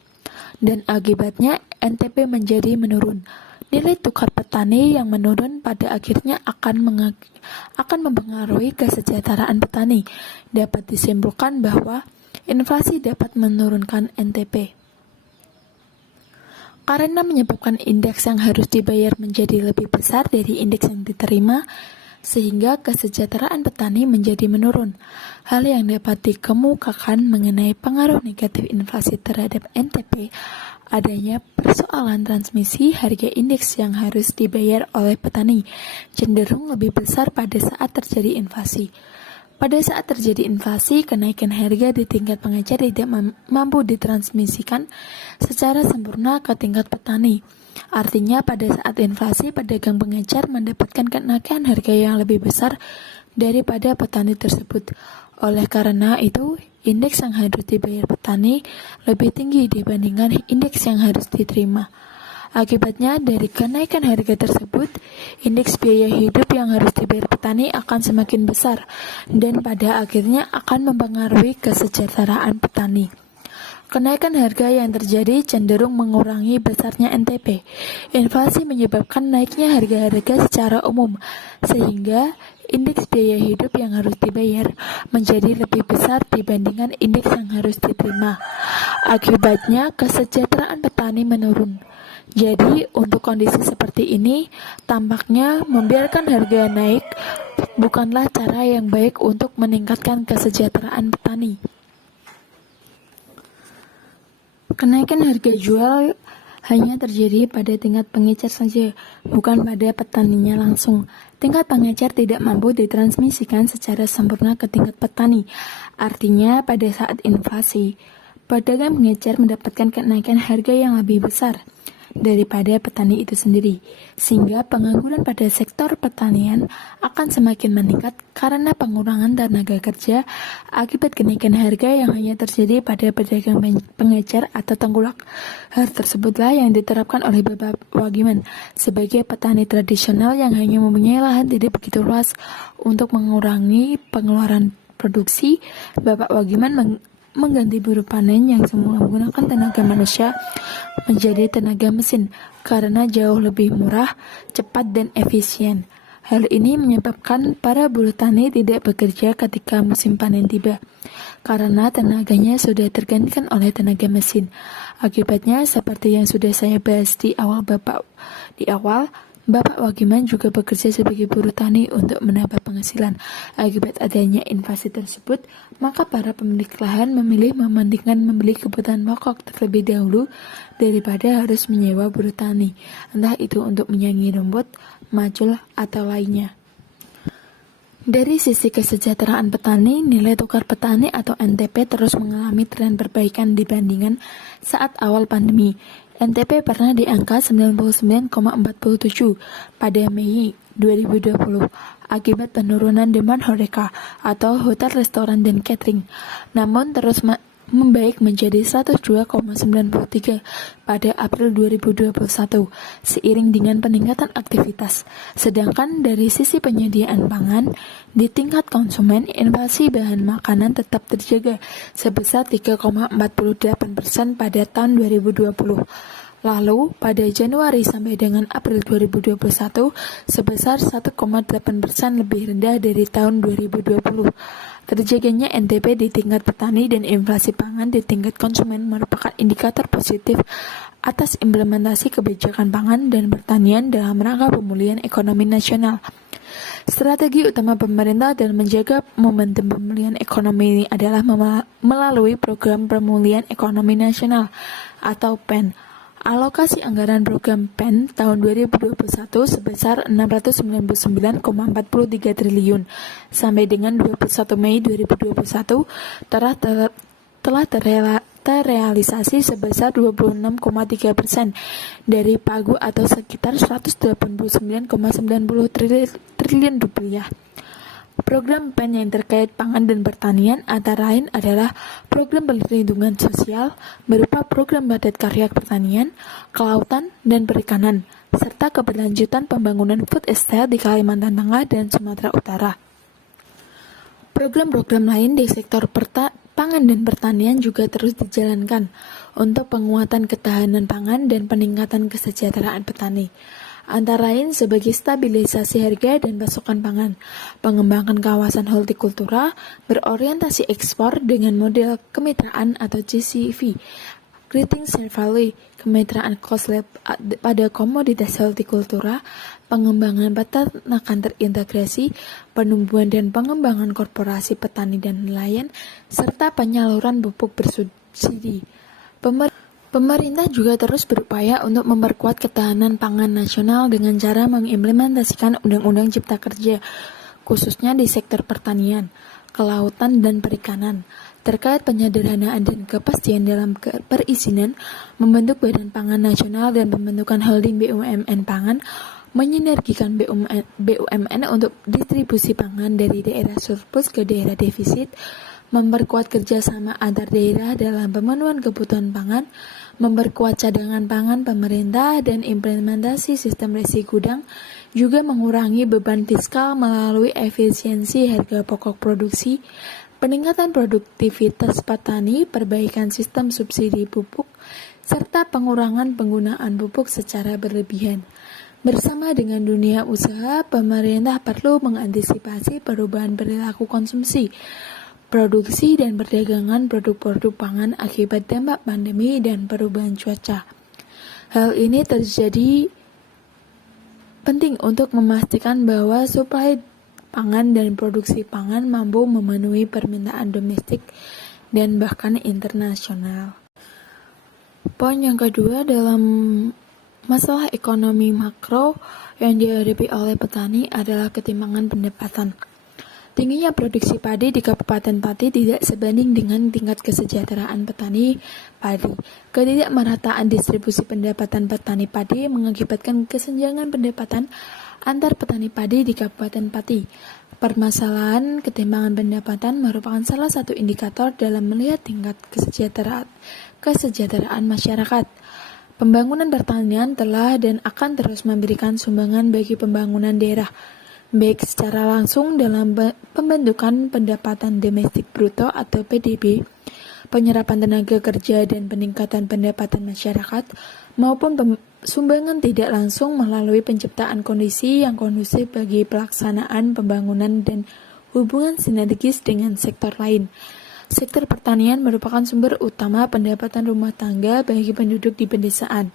Dan akibatnya NTP menjadi menurun. Nilai tukar petani yang menurun pada akhirnya akan mempengaruhi kesejahteraan petani. Dapat disimpulkan bahwa inflasi dapat menurunkan NTP. Karena menyebabkan indeks yang harus dibayar menjadi lebih besar dari indeks yang diterima, sehingga kesejahteraan petani menjadi menurun. Hal yang dapat dikemukakan mengenai pengaruh negatif inflasi terhadap NTP adanya persoalan transmisi harga indeks yang harus dibayar oleh petani cenderung lebih besar pada saat terjadi inflasi. Pada saat terjadi inflasi, kenaikan harga di tingkat pengecer tidak mampu ditransmisikan secara sempurna ke tingkat petani. Artinya pada saat inflasi, pedagang pengecer mendapatkan kenaikan harga yang lebih besar daripada petani tersebut. Oleh karena itu, indeks yang harus dibayar petani lebih tinggi dibandingkan indeks yang harus diterima. Akibatnya, dari kenaikan harga tersebut, indeks biaya hidup yang harus dibayar petani akan semakin besar dan pada akhirnya akan mempengaruhi kesejahteraan petani. Kenaikan harga yang terjadi cenderung mengurangi besarnya NTP. Inflasi menyebabkan naiknya harga-harga secara umum, sehingga indeks biaya hidup yang harus dibayar menjadi lebih besar dibandingkan indeks yang harus diterima. Akibatnya, kesejahteraan petani menurun. Jadi, untuk kondisi seperti ini, tampaknya membiarkan harga naik bukanlah cara yang baik untuk meningkatkan kesejahteraan petani. Kenaikan harga jual hanya terjadi pada tingkat pengecer saja, bukan pada petaninya langsung. Tingkat pengecer tidak mampu ditransmisikan secara sempurna ke tingkat petani. Artinya, pada saat inflasi, pedagang pengecer mendapatkan kenaikan harga yang lebih besar daripada petani itu sendiri, sehingga pengangguran pada sektor pertanian akan semakin meningkat karena pengurangan tenaga kerja akibat kenaikan harga yang hanya terjadi pada pedagang pengecer atau tengkulak. Hal tersebutlah yang diterapkan oleh Bapak Wagiman sebagai petani tradisional yang hanya mempunyai lahan tidak begitu luas. Untuk mengurangi pengeluaran produksi, Bapak Wagiman mengganti buruh panen yang semula menggunakan tenaga manusia menjadi tenaga mesin karena jauh lebih murah, cepat, dan efisien. Hal ini menyebabkan para buruh tani tidak bekerja ketika musim panen tiba, karena tenaganya sudah tergantikan oleh tenaga mesin. Akibatnya, seperti yang sudah saya bahas di awal, Bapak Wagiman juga bekerja sebagai buruh tani untuk menambah penghasilan. Akibat adanya invasi tersebut, maka para pemilik lahan memilih mementingkan membeli kebutuhan pokok terlebih dahulu daripada harus menyewa buruh tani, entah itu untuk menyaingi rumput, macul, atau lainnya. Dari sisi kesejahteraan petani, nilai tukar petani atau NTP terus mengalami tren perbaikan dibandingkan saat awal pandemi. NTP pernah di angka 99,47 pada Mei 2020 akibat penurunan demand HoReCa atau hotel, restoran, dan catering. Namun terus membaik menjadi 102,93 pada April 2021 seiring dengan peningkatan aktivitas. Sedangkan dari sisi penyediaan pangan, di tingkat konsumen, inflasi bahan makanan tetap terjaga sebesar 3,48% pada tahun 2020. Lalu, pada Januari sampai dengan April 2021, sebesar 1,8% lebih rendah dari tahun 2020. Terjaganya NTP di tingkat petani dan inflasi pangan di tingkat konsumen merupakan indikator positif atas implementasi kebijakan pangan dan pertanian dalam rangka pemulihan ekonomi nasional. Strategi utama pemerintah dalam menjaga momentum pemulihan ekonomi ini adalah melalui Program Pemulihan Ekonomi Nasional atau PEN. Alokasi anggaran program PEN tahun 2021 sebesar 699,43 triliun sampai dengan 21 Mei 2021 telah terrealisasi sebesar 26,3% dari pagu atau sekitar 189,90 triliun rupiah. Program PEN yang terkait pangan dan pertanian antara lain adalah program perlindungan sosial berupa program padat karya pertanian, kelautan, dan perikanan, serta keberlanjutan pembangunan food estate di Kalimantan Tengah dan Sumatera Utara. Program-program lain di sektor pangan dan pertanian juga terus dijalankan untuk penguatan ketahanan pangan dan peningkatan kesejahteraan petani. Antara lain sebagai stabilisasi harga dan pasokan pangan, pengembangan kawasan hortikultura berorientasi ekspor dengan model kemitraan atau GCV, Creating Share Value, kemitraan cost-led pada komoditas hortikultura, pengembangan peternakan terintegrasi, penumbuhan dan pengembangan korporasi petani dan nelayan, serta penyaluran pupuk bersubsidi. Pemerintah juga terus berupaya untuk memperkuat ketahanan pangan nasional dengan cara mengimplementasikan Undang-Undang Cipta Kerja, khususnya di sektor pertanian, kelautan, dan perikanan. Terkait penyederhanaan dan kepastian dalam perizinan, membentuk Badan Pangan Nasional dan pembentukan holding BUMN pangan, menyinergikan BUMN untuk distribusi pangan dari daerah surplus ke daerah defisit, memperkuat kerjasama antar daerah dalam pemenuhan kebutuhan pangan, memperkuat cadangan pangan pemerintah, dan implementasi sistem resi gudang, juga mengurangi beban fiskal melalui efisiensi harga pokok produksi, peningkatan produktivitas petani, perbaikan sistem subsidi pupuk, serta pengurangan penggunaan pupuk secara berlebihan. Bersama dengan dunia usaha, pemerintah perlu mengantisipasi perubahan perilaku konsumsi, produksi dan perdagangan produk-produk pangan akibat dampak pandemi dan perubahan cuaca. Hal ini terjadi penting untuk memastikan bahwa suplai pangan dan produksi pangan mampu memenuhi permintaan domestik dan bahkan internasional. Poin yang kedua dalam masalah ekonomi makro yang dihadapi oleh petani adalah ketimpangan pendapatan. Tingginya produksi padi di Kabupaten Pati tidak sebanding dengan tingkat kesejahteraan petani padi. Ketidakmerataan distribusi pendapatan petani padi mengakibatkan kesenjangan pendapatan antar petani padi di Kabupaten Pati. Permasalahan ketimpangan pendapatan merupakan salah satu indikator dalam melihat tingkat kesejahteraan masyarakat. Pembangunan pertanian telah dan akan terus memberikan sumbangan bagi pembangunan daerah, baik secara langsung dalam pembentukan pendapatan domestik bruto atau PDB, penyerapan tenaga kerja dan peningkatan pendapatan masyarakat, maupun sumbangan tidak langsung melalui penciptaan kondisi yang kondusif bagi pelaksanaan pembangunan dan hubungan sinergis dengan sektor lain. Sektor pertanian merupakan sumber utama pendapatan rumah tangga bagi penduduk di pedesaan.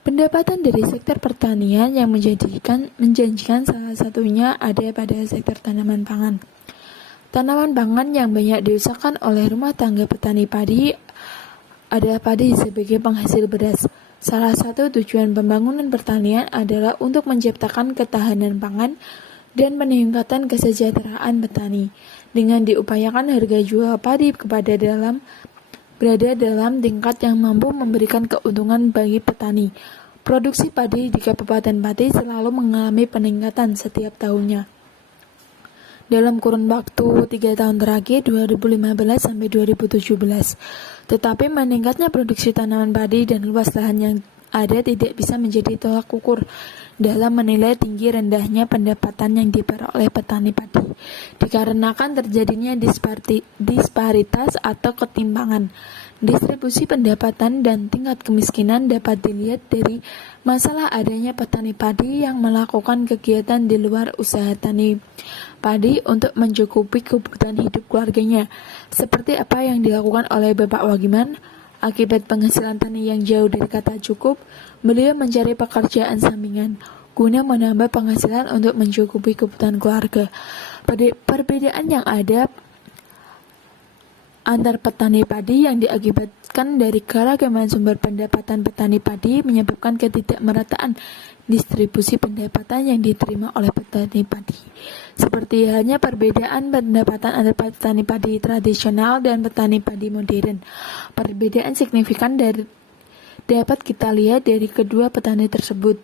Pendapatan dari sektor pertanian yang menjanjikan salah satunya ada pada sektor tanaman pangan. Tanaman pangan yang banyak diusahakan oleh rumah tangga petani padi adalah padi sebagai penghasil beras. Salah satu tujuan pembangunan pertanian adalah untuk menciptakan ketahanan pangan dan peningkatan kesejahteraan petani dengan diupayakan harga jual padi berada dalam tingkat yang mampu memberikan keuntungan bagi petani. Produksi padi di Kabupaten Pati selalu mengalami peningkatan setiap tahunnya. Dalam kurun waktu 3 tahun terakhir 2015 sampai 2017. Tetapi meningkatnya produksi tanaman padi dan luas lahan yang ada tidak bisa menjadi tolak ukur dalam menilai tinggi rendahnya pendapatan yang diperoleh petani padi, dikarenakan terjadinya disparitas atau ketimpangan. Distribusi pendapatan dan tingkat kemiskinan dapat dilihat dari masalah adanya petani padi yang melakukan kegiatan di luar usaha tani padi untuk mencukupi kebutuhan hidup keluarganya, seperti apa yang dilakukan oleh Bapak Wagiman. Akibat penghasilan tani yang jauh dari kata cukup, beliau mencari pekerjaan sampingan guna menambah penghasilan untuk mencukupi kebutuhan keluarga. Perbedaan yang ada antar petani padi yang diakibatkan dari keragaman sumber pendapatan petani padi menyebabkan ketidakmerataan distribusi pendapatan yang diterima oleh petani padi. Seperti halnya perbedaan pendapatan antara petani padi tradisional dan petani padi modern. Perbedaan signifikan dapat kita lihat dari kedua petani tersebut.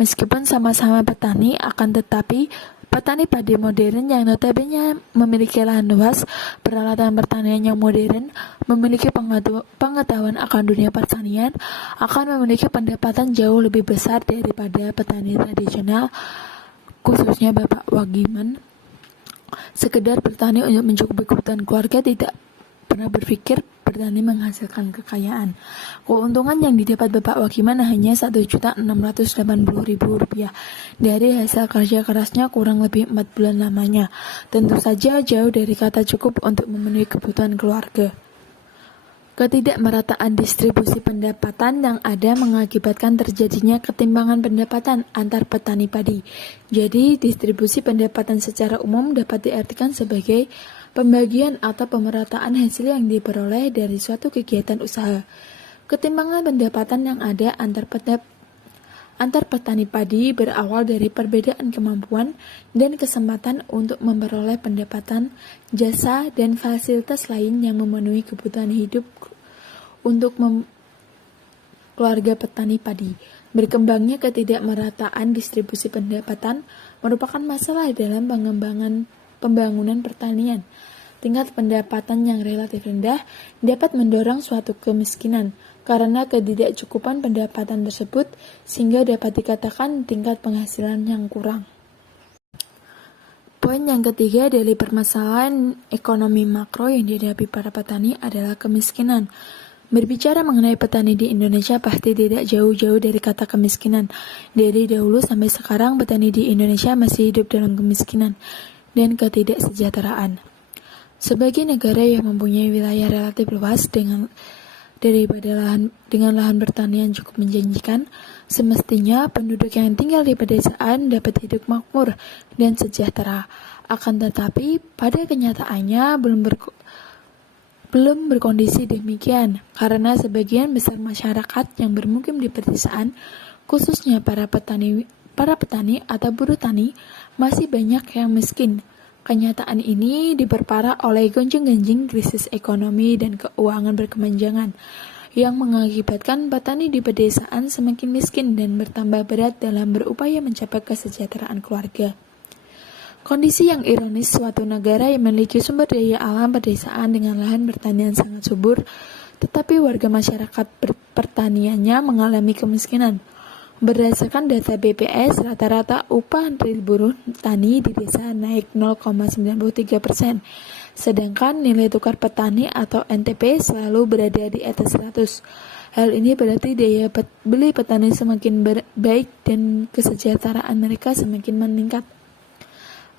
Meskipun sama-sama petani, akan tetapi petani padi modern yang notabene memiliki lahan luas, peralatan pertanian yang modern, memiliki pengetahuan akan dunia pertanian, akan memiliki pendapatan jauh lebih besar daripada petani tradisional, khususnya Bapak Wagiman. Sekedar bertani untuk mencukupi kebutuhan keluarga, tidak pernah berpikir bertani menghasilkan kekayaan. Keuntungan yang didapat Bapak Wagiman hanya Rp1.680.000 dari hasil kerja kerasnya kurang lebih 4 bulan lamanya. Tentu saja jauh dari kata cukup untuk memenuhi kebutuhan keluarga. Ketidakmerataan distribusi pendapatan yang ada mengakibatkan terjadinya ketimpangan pendapatan antar petani padi. Jadi, distribusi pendapatan secara umum dapat diartikan sebagai pembagian atau pemerataan hasil yang diperoleh dari suatu kegiatan usaha. Ketimpangan pendapatan yang ada antar petani padi berawal dari perbedaan kemampuan dan kesempatan untuk memperoleh pendapatan, jasa, dan fasilitas lain yang memenuhi kebutuhan hidup untuk keluarga petani padi. Berkembangnya ketidakmerataan distribusi pendapatan merupakan masalah dalam pembangunan pertanian. Tingkat pendapatan yang relatif rendah dapat mendorong suatu kemiskinan karena ketidakcukupan pendapatan tersebut, sehingga dapat dikatakan tingkat penghasilan yang kurang. Poin yang ketiga dari permasalahan ekonomi makro yang dihadapi para petani adalah kemiskinan. Berbicara mengenai petani di Indonesia pasti tidak jauh-jauh dari kata kemiskinan. Dari dahulu sampai sekarang petani di Indonesia masih hidup dalam kemiskinan dan ketidaksejahteraan. Sebagai negara yang mempunyai wilayah relatif luas dengan lahan pertanian cukup menjanjikan, semestinya penduduk yang tinggal di pedesaan dapat hidup makmur dan sejahtera. Akan tetapi, pada kenyataannya belum berkondisi demikian, karena sebagian besar masyarakat yang bermukim di pedesaan, khususnya para petani atau buruh tani, masih banyak yang miskin. Kenyataan ini diperparah oleh gonjang-ganjing krisis ekonomi dan keuangan berkepanjangan yang mengakibatkan petani di pedesaan semakin miskin dan bertambah berat dalam berupaya mencapai kesejahteraan keluarga. Kondisi yang ironis suatu negara yang memiliki sumber daya alam pedesaan dengan lahan pertanian sangat subur, tetapi warga masyarakat pertaniannya mengalami kemiskinan. Berdasarkan data BPS, rata-rata upah real buruh tani di desa naik 0,93%, sedangkan nilai tukar petani atau NTP selalu berada di atas 100. Hal ini berarti daya beli petani semakin baik dan kesejahteraan mereka semakin meningkat.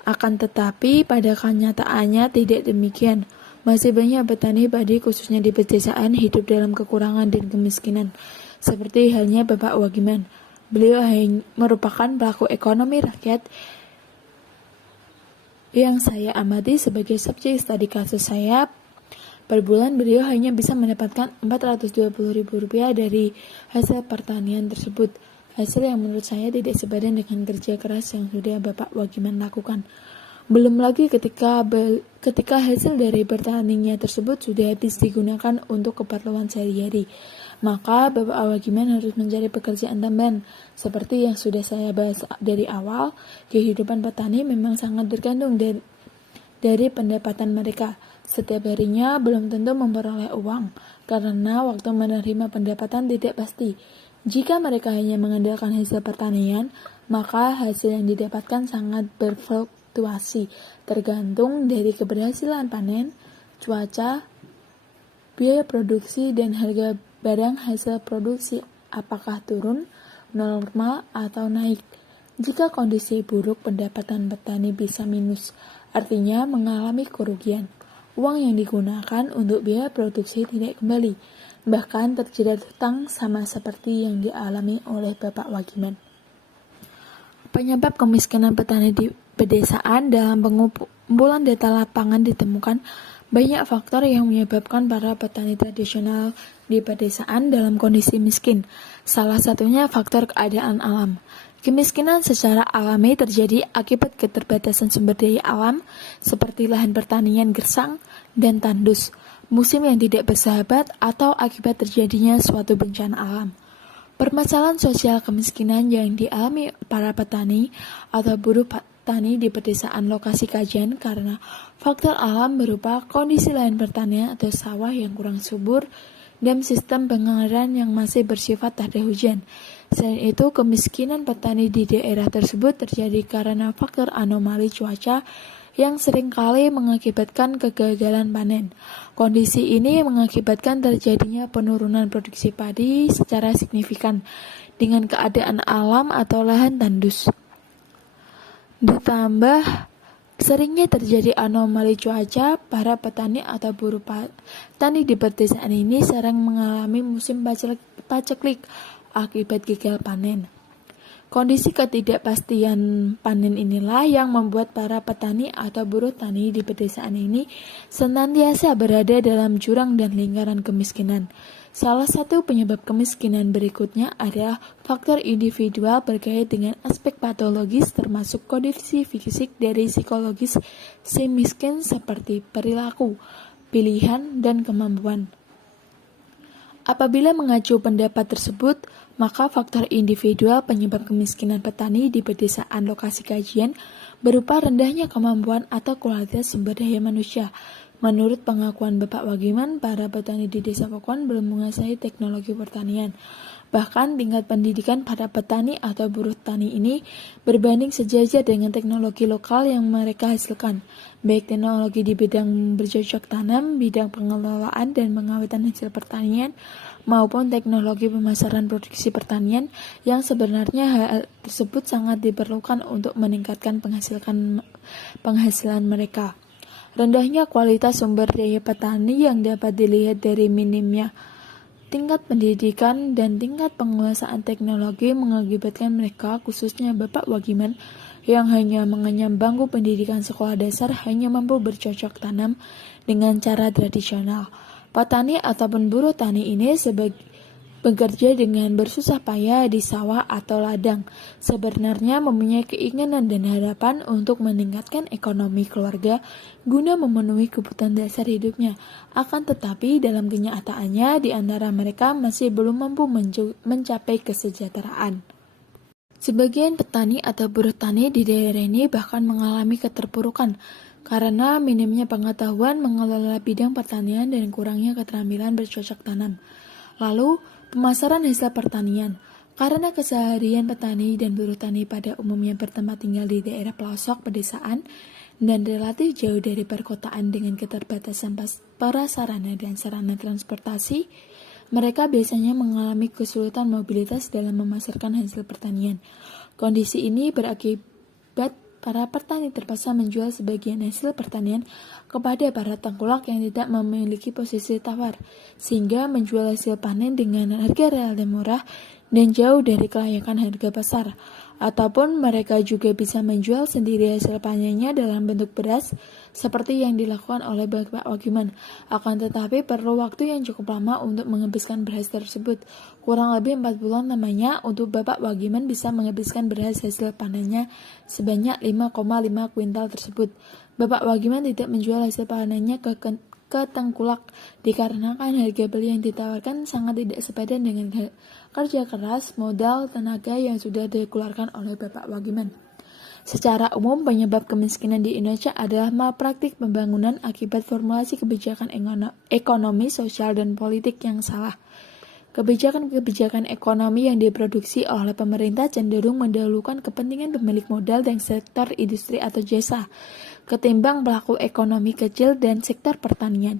Akan tetapi pada kenyataannya tidak demikian. Masih banyak petani padi khususnya di pedesaan hidup dalam kekurangan dan kemiskinan. Seperti halnya Bapak Wagiman. Beliau merupakan pelaku ekonomi rakyat yang saya amati sebagai subjek studi kasus saya. Per bulan beliau hanya bisa mendapatkan Rp420.000 dari hasil pertanian tersebut. Hasil yang menurut saya tidak sepadan dengan kerja keras yang sudah Bapak Wagiman lakukan. Belum lagi ketika hasil dari pertaniannya tersebut sudah habis digunakan untuk keperluan sehari-hari. Maka Bapak Wagiman harus mencari pekerjaan tambahan. Seperti yang sudah saya bahas dari awal, kehidupan petani memang sangat bergantung dari pendapatan mereka. Setiap harinya belum tentu memperoleh uang, karena waktu menerima pendapatan tidak pasti. Jika mereka hanya mengandalkan hasil pertanian, maka hasil yang didapatkan sangat berfluktuasi, tergantung dari keberhasilan panen, cuaca, biaya produksi, dan harga barang hasil produksi apakah turun, normal, atau naik. Jika kondisi buruk, pendapatan petani bisa minus, artinya mengalami kerugian. Uang yang digunakan untuk biaya produksi tidak kembali, bahkan terjerat hutang sama seperti yang dialami oleh Bapak Wagiman. Penyebab kemiskinan petani di pedesaan dalam pengumpulan data lapangan ditemukan banyak faktor yang menyebabkan para petani tradisional di pedesaan dalam kondisi miskin. Salah satunya faktor keadaan alam. Kemiskinan secara alami terjadi akibat keterbatasan sumber daya alam seperti lahan pertanian gersang dan tandus, musim yang tidak bersahabat, atau akibat terjadinya suatu bencana alam. Permasalahan sosial kemiskinan yang dialami para petani atau buruh petani di pedesaan lokasi kajian karena faktor alam berupa kondisi lahan pertanian atau sawah yang kurang subur dan sistem pengairan yang masih bersifat tak ada hujan. Selain itu, kemiskinan petani di daerah tersebut terjadi karena faktor anomali cuaca yang seringkali mengakibatkan kegagalan panen. Kondisi ini mengakibatkan terjadinya penurunan produksi padi secara signifikan dengan keadaan alam atau lahan tandus. Ditambah seringnya terjadi anomali cuaca, para petani atau buruh petani di pedesaan ini sering mengalami musim paceklik akibat gagal panen. Kondisi ketidakpastian panen inilah yang membuat para petani atau buruh tani di pedesaan ini senantiasa berada dalam jurang dan lingkaran kemiskinan. Salah satu penyebab kemiskinan berikutnya adalah faktor individual berkait dengan aspek patologis termasuk kondisi fisik dari psikologis si miskin seperti perilaku, pilihan, dan kemampuan. Apabila mengacu pendapat tersebut, maka faktor individual penyebab kemiskinan petani di pedesaan lokasi kajian berupa rendahnya kemampuan atau kualitas sumber daya manusia. Menurut pengakuan Bapak Wagiman, para petani di Desa Pokon belum menguasai teknologi pertanian. Bahkan tingkat pendidikan para petani atau buruh tani ini berbanding sejajar dengan teknologi lokal yang mereka hasilkan, baik teknologi di bidang bercocok tanam, bidang pengelolaan dan pengawetan hasil pertanian, maupun teknologi pemasaran produksi pertanian yang sebenarnya hal tersebut sangat diperlukan untuk meningkatkan penghasilan mereka. Rendahnya kualitas sumber daya petani yang dapat dilihat dari minimnya tingkat pendidikan dan tingkat penguasaan teknologi mengakibatkan mereka, khususnya Bapak Wagiman, yang hanya mengenyam bangku pendidikan sekolah dasar hanya mampu bercocok tanam dengan cara tradisional. Petani ataupun buruh tani ini bekerja dengan bersusah payah di sawah atau ladang, sebenarnya mempunyai keinginan dan harapan untuk meningkatkan ekonomi keluarga guna memenuhi kebutuhan dasar hidupnya. Akan tetapi dalam kenyataannya di antara mereka masih belum mampu mencapai kesejahteraan. Sebagian petani atau buruh tani di daerah ini bahkan mengalami keterpurukan karena minimnya pengetahuan mengelola bidang pertanian dan kurangnya keterampilan bercocok tanam. Lalu, pemasaran hasil pertanian. Karena keseharian petani dan buruh tani pada umumnya bertempat tinggal di daerah pelosok pedesaan dan relatif jauh dari perkotaan dengan keterbatasan prasarana dan sarana transportasi, Mereka biasanya mengalami kesulitan mobilitas dalam memasarkan hasil pertanian. Kondisi ini berakibat para petani terpaksa menjual sebagian hasil pertanian kepada para tengkulak yang tidak memiliki posisi tawar, sehingga menjual hasil panen dengan harga relatif murah dan jauh dari kelayakan harga pasar. Ataupun mereka juga bisa menjual sendiri hasil panennya dalam bentuk beras, seperti yang dilakukan oleh Bapak Wagiman. Akan tetapi perlu waktu yang cukup lama untuk menghabiskan beras tersebut. Kurang lebih 4 bulan namanya untuk Bapak Wagiman bisa menghabiskan beras hasil panennya sebanyak 5,5 kuintal tersebut. Bapak Wagiman tidak menjual hasil panennya ke tengkulak dikarenakan harga beli yang ditawarkan sangat tidak sepadan dengan kerja keras, modal, tenaga yang sudah dikeluarkan oleh Bapak Wagiman. Secara umum, penyebab kemiskinan di Indonesia adalah malpraktik pembangunan akibat formulasi kebijakan ekonomi, sosial, dan politik yang salah. Kebijakan-kebijakan ekonomi yang diproduksi oleh pemerintah cenderung mendahulukan kepentingan pemilik modal dan sektor industri atau jasa, ketimbang pelaku ekonomi kecil dan sektor pertanian.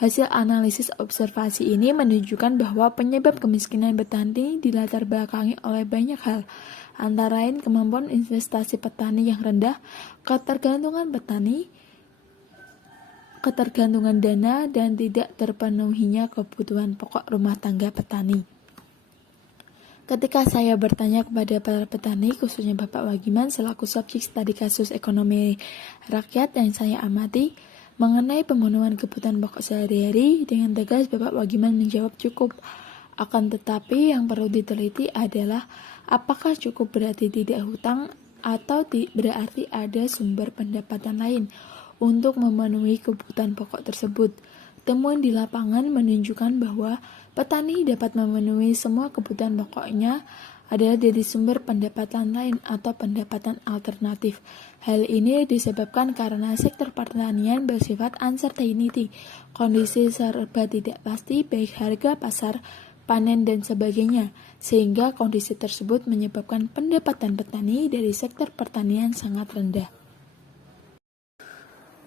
Hasil analisis observasi ini menunjukkan bahwa penyebab kemiskinan petani dilatar belakangi oleh banyak hal, antara lain kemampuan investasi petani yang rendah, ketergantungan dana, dan tidak terpenuhinya kebutuhan pokok rumah tangga petani. Ketika saya bertanya kepada para petani, khususnya Bapak Wagiman selaku subjek studi kasus ekonomi rakyat yang saya amati, mengenai pemenuhan kebutuhan pokok sehari-hari, dengan tegas Bapak Wagiman menjawab cukup. Akan tetapi yang perlu diteliti adalah apakah cukup berarti tidak hutang atau berarti ada sumber pendapatan lain untuk memenuhi kebutuhan pokok tersebut. Temuan di lapangan menunjukkan bahwa petani dapat memenuhi semua kebutuhan pokoknya adalah dari sumber pendapatan lain atau pendapatan alternatif. Hal ini disebabkan karena sektor pertanian bersifat uncertainty, kondisi serba tidak pasti baik harga pasar, panen, dan sebagainya, sehingga kondisi tersebut menyebabkan pendapatan petani dari sektor pertanian sangat rendah.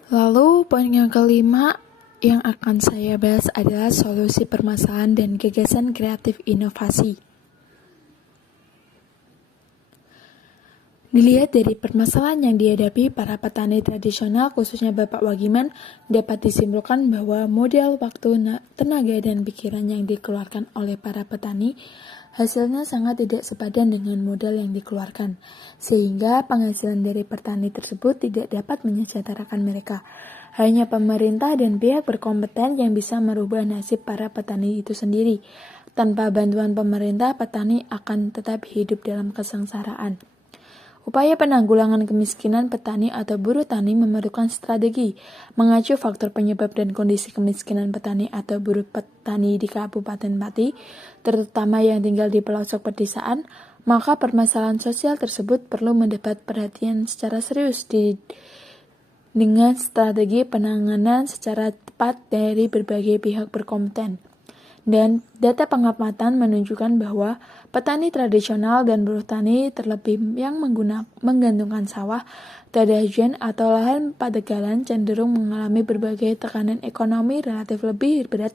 Lalu poin yang kelima yang akan saya bahas adalah solusi permasalahan dan gagasan kreatif inovasi. Dilihat dari permasalahan yang dihadapi para petani tradisional, khususnya Bapak Wagiman, dapat disimpulkan bahwa modal waktu, tenaga, dan pikiran yang dikeluarkan oleh para petani hasilnya sangat tidak sepadan dengan modal yang dikeluarkan, sehingga penghasilan dari petani tersebut tidak dapat menyejahterakan mereka. Hanya pemerintah dan pihak berkompeten yang bisa merubah nasib para petani itu sendiri. Tanpa bantuan pemerintah, petani akan tetap hidup dalam kesengsaraan. Upaya penanggulangan kemiskinan petani atau buruh tani memerlukan strategi mengacu faktor penyebab dan kondisi kemiskinan petani atau buruh petani di Kabupaten Pati, terutama yang tinggal di pelosok pedesaan, maka permasalahan sosial tersebut perlu mendapat perhatian secara serius dengan strategi penanganan secara tepat dari berbagai pihak berkompeten. Dan data pengamatan menunjukkan bahwa petani tradisional dan buruh tani terlebih yang menggantungkan sawah, tadahujan atau lahan padegalan cenderung mengalami berbagai tekanan ekonomi relatif lebih berat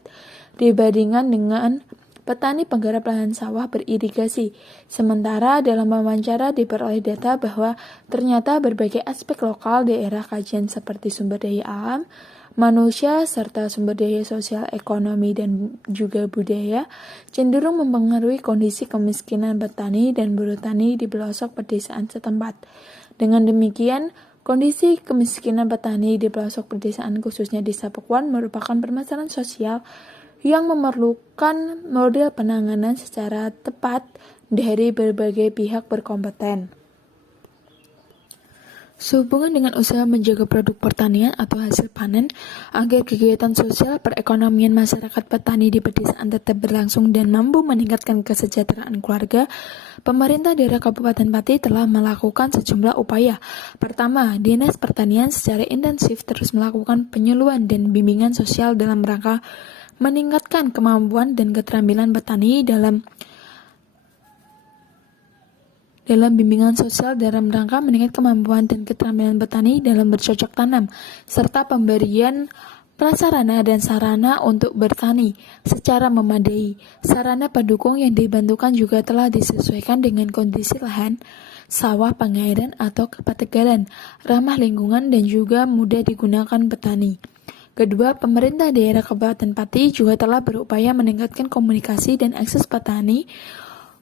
dibandingkan dengan petani penggarap lahan sawah beririgasi. Sementara dalam wawancara diperoleh data bahwa ternyata berbagai aspek lokal daerah kajian seperti sumber daya alam, manusia, serta sumber daya sosial, ekonomi, dan juga budaya cenderung mempengaruhi kondisi kemiskinan petani dan buruh tani di pelosok pedesaan setempat. Dengan demikian, kondisi kemiskinan petani di pelosok pedesaan khususnya di Pakuan merupakan permasalahan sosial yang memerlukan model penanganan secara tepat dari berbagai pihak berkompeten. Sehubungan dengan usaha menjaga produk pertanian atau hasil panen, agar kegiatan sosial perekonomian masyarakat petani di pedesaan tetap berlangsung dan mampu meningkatkan kesejahteraan keluarga, pemerintah daerah Kabupaten Pati telah melakukan sejumlah upaya. Pertama, Dinas Pertanian secara intensif terus melakukan penyuluhan dan bimbingan sosial dalam rangka meningkatkan kemampuan dan keterampilan petani dalam bimbingan sosial dalam rangka meningkatkan kemampuan dan keterampilan petani dalam bercocok tanam, serta pemberian Prasarana dan sarana untuk bertani secara memadai. Sarana pendukung yang dibantukan juga telah disesuaikan dengan kondisi lahan, sawah, pengairan, atau ketegalan, ramah lingkungan, dan juga mudah digunakan petani. Kedua, pemerintah daerah Kabupaten Pati juga telah berupaya meningkatkan komunikasi dan akses petani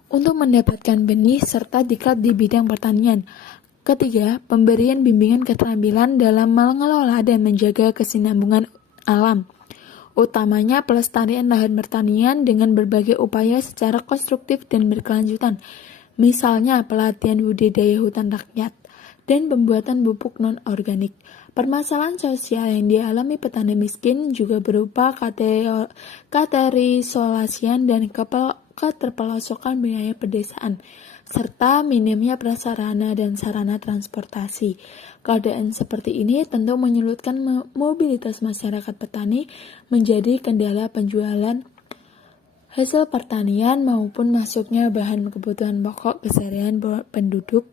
untuk mendapatkan benih serta diklat di bidang pertanian. Ketiga, pemberian bimbingan keterampilan dalam mengelola dan menjaga kesinambungan alam, utamanya pelestarian lahan pertanian dengan berbagai upaya secara konstruktif dan berkelanjutan, misalnya pelatihan budidaya hutan rakyat dan pembuatan pupuk non-organik. Permasalahan sosial yang dialami petani miskin juga berupa katerisolasian dan keterpelosokan wilayah pedesaan, serta minimnya prasarana dan sarana transportasi. Keadaan seperti ini tentu menyulitkan mobilitas masyarakat petani, menjadi kendala penjualan hasil pertanian maupun masuknya bahan kebutuhan pokok keseharian penduduk,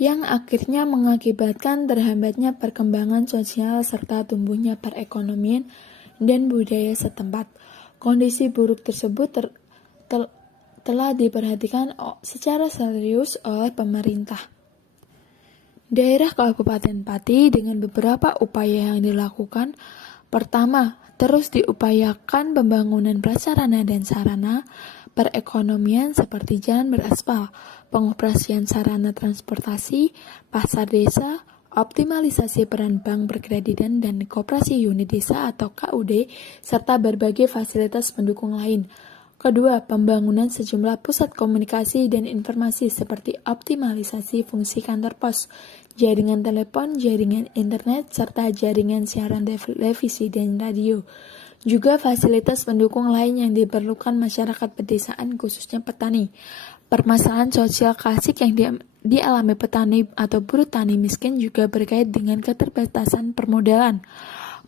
yang akhirnya mengakibatkan terhambatnya perkembangan sosial serta tumbuhnya perekonomian dan budaya setempat. Kondisi buruk tersebut telah diperhatikan secara serius oleh pemerintah daerah Kabupaten Pati dengan beberapa upaya yang dilakukan. Pertama, terus diupayakan pembangunan prasarana dan sarana perekonomian seperti jalan beraspal, pengoperasian sarana transportasi, pasar desa, optimalisasi peran bank berkreditan dan koperasi unit desa atau KUD, serta berbagai fasilitas pendukung lain. Kedua, pembangunan sejumlah pusat komunikasi dan informasi seperti optimalisasi fungsi kantor pos, jaringan telepon, jaringan internet, serta jaringan siaran televisi dan radio. Juga fasilitas pendukung lain yang diperlukan masyarakat pedesaan khususnya petani. Permasalahan sosial klasik yang dialami petani atau buruh tani miskin juga berkait dengan keterbatasan permodalan.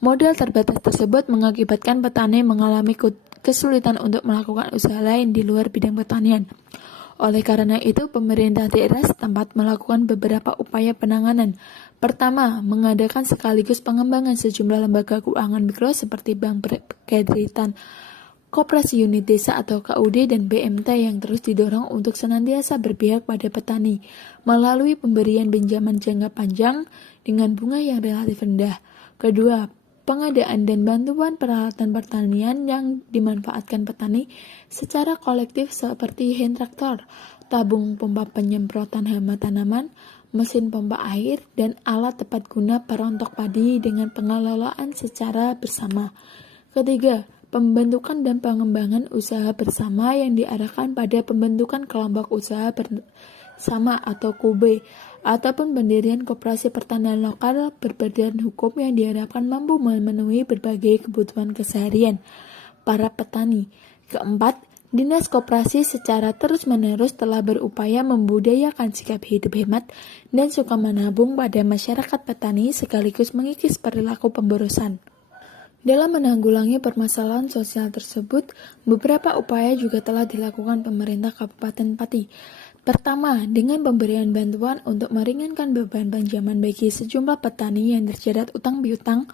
Modal terbatas tersebut mengakibatkan petani mengalami kesulitan untuk melakukan usaha lain di luar bidang pertanian. Oleh karena itu, pemerintah daerah setempat melakukan beberapa upaya penanganan. Pertama, mengadakan sekaligus pengembangan sejumlah lembaga keuangan mikro seperti bank berkreditan, koperasi unit desa atau KUD dan BMT yang terus didorong untuk senantiasa berpihak pada petani melalui pemberian pinjaman jangka panjang dengan bunga yang relatif rendah. Kedua, pengadaan dan bantuan peralatan pertanian yang dimanfaatkan petani secara kolektif seperti hand traktor, tabung pompa penyemprotan hama tanaman, mesin pompa air, dan alat tepat guna perontok padi dengan pengelolaan secara bersama. Ketiga, pembentukan dan pengembangan usaha bersama yang diarahkan pada pembentukan kelompok usaha bersama atau KUB, ataupun pendirian koperasi pertanian lokal berbadan hukum yang diharapkan mampu memenuhi berbagai kebutuhan keseharian para petani. Keempat, Dinas Koperasi secara terus-menerus telah berupaya membudayakan sikap hidup hemat dan suka menabung pada masyarakat petani sekaligus mengikis perilaku pemborosan. Dalam menanggulangi permasalahan sosial tersebut, beberapa upaya juga telah dilakukan pemerintah Kabupaten Pati. Pertama, dengan pemberian bantuan untuk meringankan beban pinjaman bagi sejumlah petani yang terjerat utang piutang.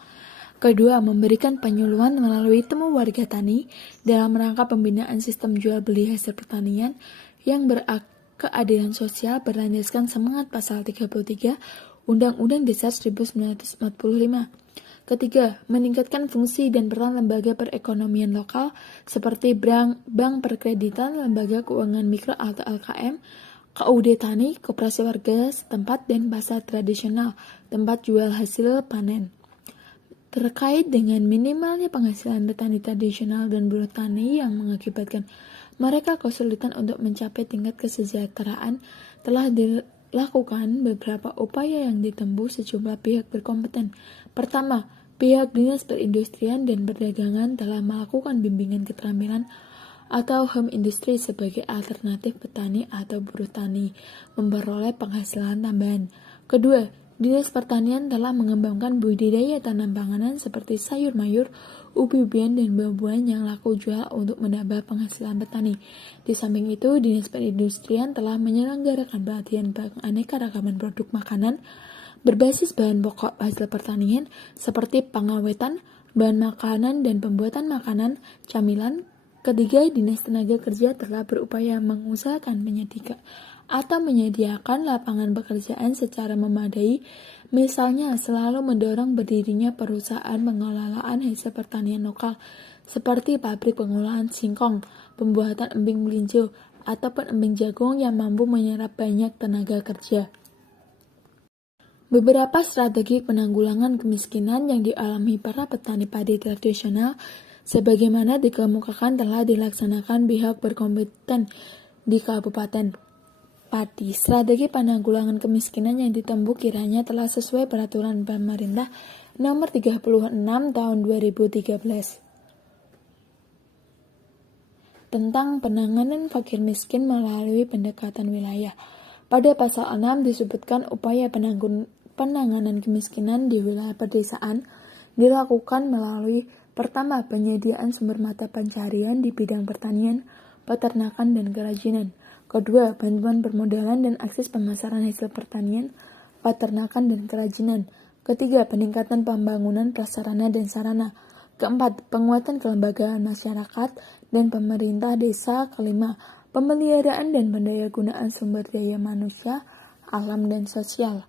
Kedua, memberikan penyuluhan melalui temu warga tani dalam rangka pembinaan sistem jual beli hasil pertanian yang berkeadilan sosial berlandaskan semangat pasal 33 Undang-Undang Dasar 1945. Ketiga, meningkatkan fungsi dan peran lembaga perekonomian lokal seperti bank perkreditan, lembaga keuangan mikro atau LKM, KUD tani, koperasi warga setempat, dan pasar tradisional, tempat jual hasil panen. Terkait dengan minimalnya penghasilan petani tradisional dan buruh tani yang mengakibatkan mereka kesulitan untuk mencapai tingkat kesejahteraan, telah dilakukan beberapa upaya yang ditempuh sejumlah pihak berkompeten. Pertama, pihak Dinas Perindustrian dan Perdagangan telah melakukan bimbingan keterampilan atau home industry sebagai alternatif petani atau buruh tani memperoleh penghasilan tambahan. Kedua, Dinas Pertanian telah mengembangkan budidaya tanam panganan seperti sayur mayur, ubi-ubian, dan buah-buahan yang laku jual untuk menambah penghasilan petani. Di samping itu, Dinas Perindustrian telah menyelenggarakan pelatihan keanekaragaman produk makanan berbasis bahan pokok hasil pertanian seperti pengawetan, bahan makanan, dan pembuatan makanan, camilan. Ketiga, Dinas Tenaga Kerja telah berupaya mengusahakan menyediakan lapangan pekerjaan secara memadai, misalnya selalu mendorong berdirinya perusahaan pengelolaan hasil pertanian lokal, seperti pabrik pengolahan singkong, pembuatan emping melinjo, ataupun emping jagung yang mampu menyerap banyak tenaga kerja. Beberapa strategi penanggulangan kemiskinan yang dialami para petani padi tradisional sebagaimana dikemukakan telah dilaksanakan pihak berkompeten di Kabupaten Pati. Strategi penanggulangan kemiskinan yang ditempuh kiranya telah sesuai peraturan pemerintah nomor 36 tahun 2013 tentang penanganan fakir miskin melalui pendekatan wilayah. Pada pasal 6 disebutkan upaya penanganan kemiskinan di wilayah pedesaan dilakukan melalui pertama, penyediaan sumber mata pencarian di bidang pertanian, peternakan, dan kerajinan. Kedua, bantuan permodalan dan akses pemasaran hasil pertanian, peternakan, dan kerajinan. Ketiga, peningkatan pembangunan prasarana dan sarana. Keempat, penguatan kelembagaan masyarakat dan pemerintah desa. Kelima, pemeliharaan dan pendayagunaan sumber daya manusia, alam, dan sosial.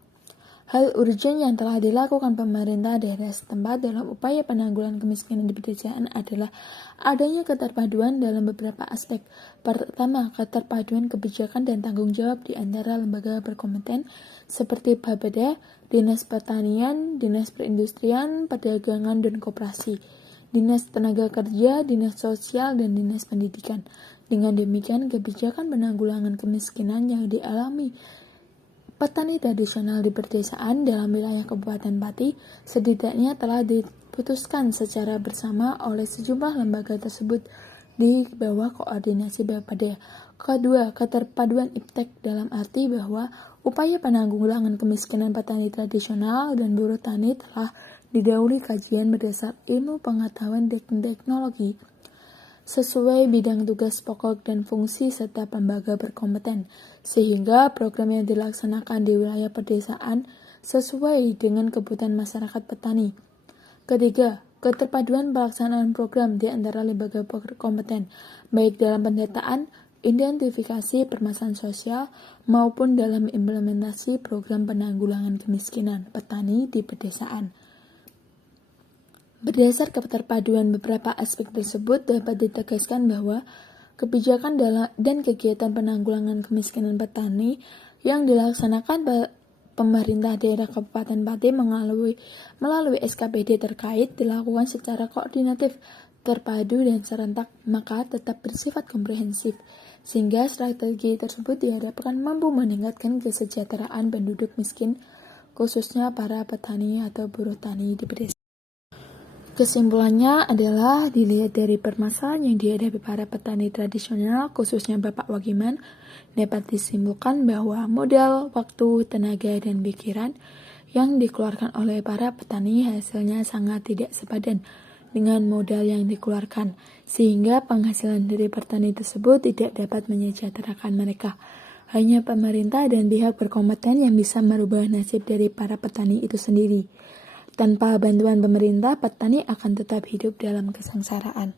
Hal urgen yang telah dilakukan pemerintah daerah setempat dalam upaya penanggulangan kemiskinan di pedesaan adalah adanya keterpaduan dalam beberapa aspek. Pertama, keterpaduan kebijakan dan tanggung jawab di antara lembaga berkompeten seperti Bapeda, Dinas Pertanian, Dinas Perindustrian, Perdagangan dan Koperasi, Dinas Tenaga Kerja, Dinas Sosial, dan Dinas Pendidikan. Dengan demikian, kebijakan penanggulangan kemiskinan yang dialami petani tradisional di pedesaan dalam wilayah Kabupaten Pati setidaknya telah diputuskan secara bersama oleh sejumlah lembaga tersebut di bawah koordinasi Bapeda. Kedua, keterpaduan iptek dalam arti bahwa upaya penanggulangan kemiskinan petani tradisional dan buruh tani telah didahului kajian berdasar ilmu pengetahuan teknologi sesuai bidang tugas pokok dan fungsi serta lembaga berkompeten, sehingga program yang dilaksanakan di wilayah pedesaan sesuai dengan kebutuhan masyarakat petani. Ketiga, keterpaduan pelaksanaan program di antara lembaga berkompeten, baik dalam pendataan, identifikasi permasalahan sosial, maupun dalam implementasi program penanggulangan kemiskinan petani di pedesaan. Berdasar keterpaduan beberapa aspek tersebut dapat ditegaskan bahwa kebijakan dan kegiatan penanggulangan kemiskinan petani yang dilaksanakan pemerintah daerah Kabupaten Pati melalui SKPD terkait dilakukan secara koordinatif, terpadu, dan serentak, maka tetap bersifat komprehensif, sehingga strategi tersebut diharapkan mampu meningkatkan kesejahteraan penduduk miskin, khususnya para petani atau buruh tani di pedesaan. Kesimpulannya adalah dilihat dari permasalahan yang dihadapi para petani tradisional, khususnya Bapak Wagiman, dapat disimpulkan bahwa modal, waktu, tenaga, dan pikiran yang dikeluarkan oleh para petani hasilnya sangat tidak sepadan dengan modal yang dikeluarkan, sehingga penghasilan dari petani tersebut tidak dapat menyejahterakan mereka. Hanya pemerintah dan pihak berkompeten yang bisa merubah nasib dari para petani itu sendiri. Tanpa bantuan pemerintah, petani akan tetap hidup dalam kesengsaraan.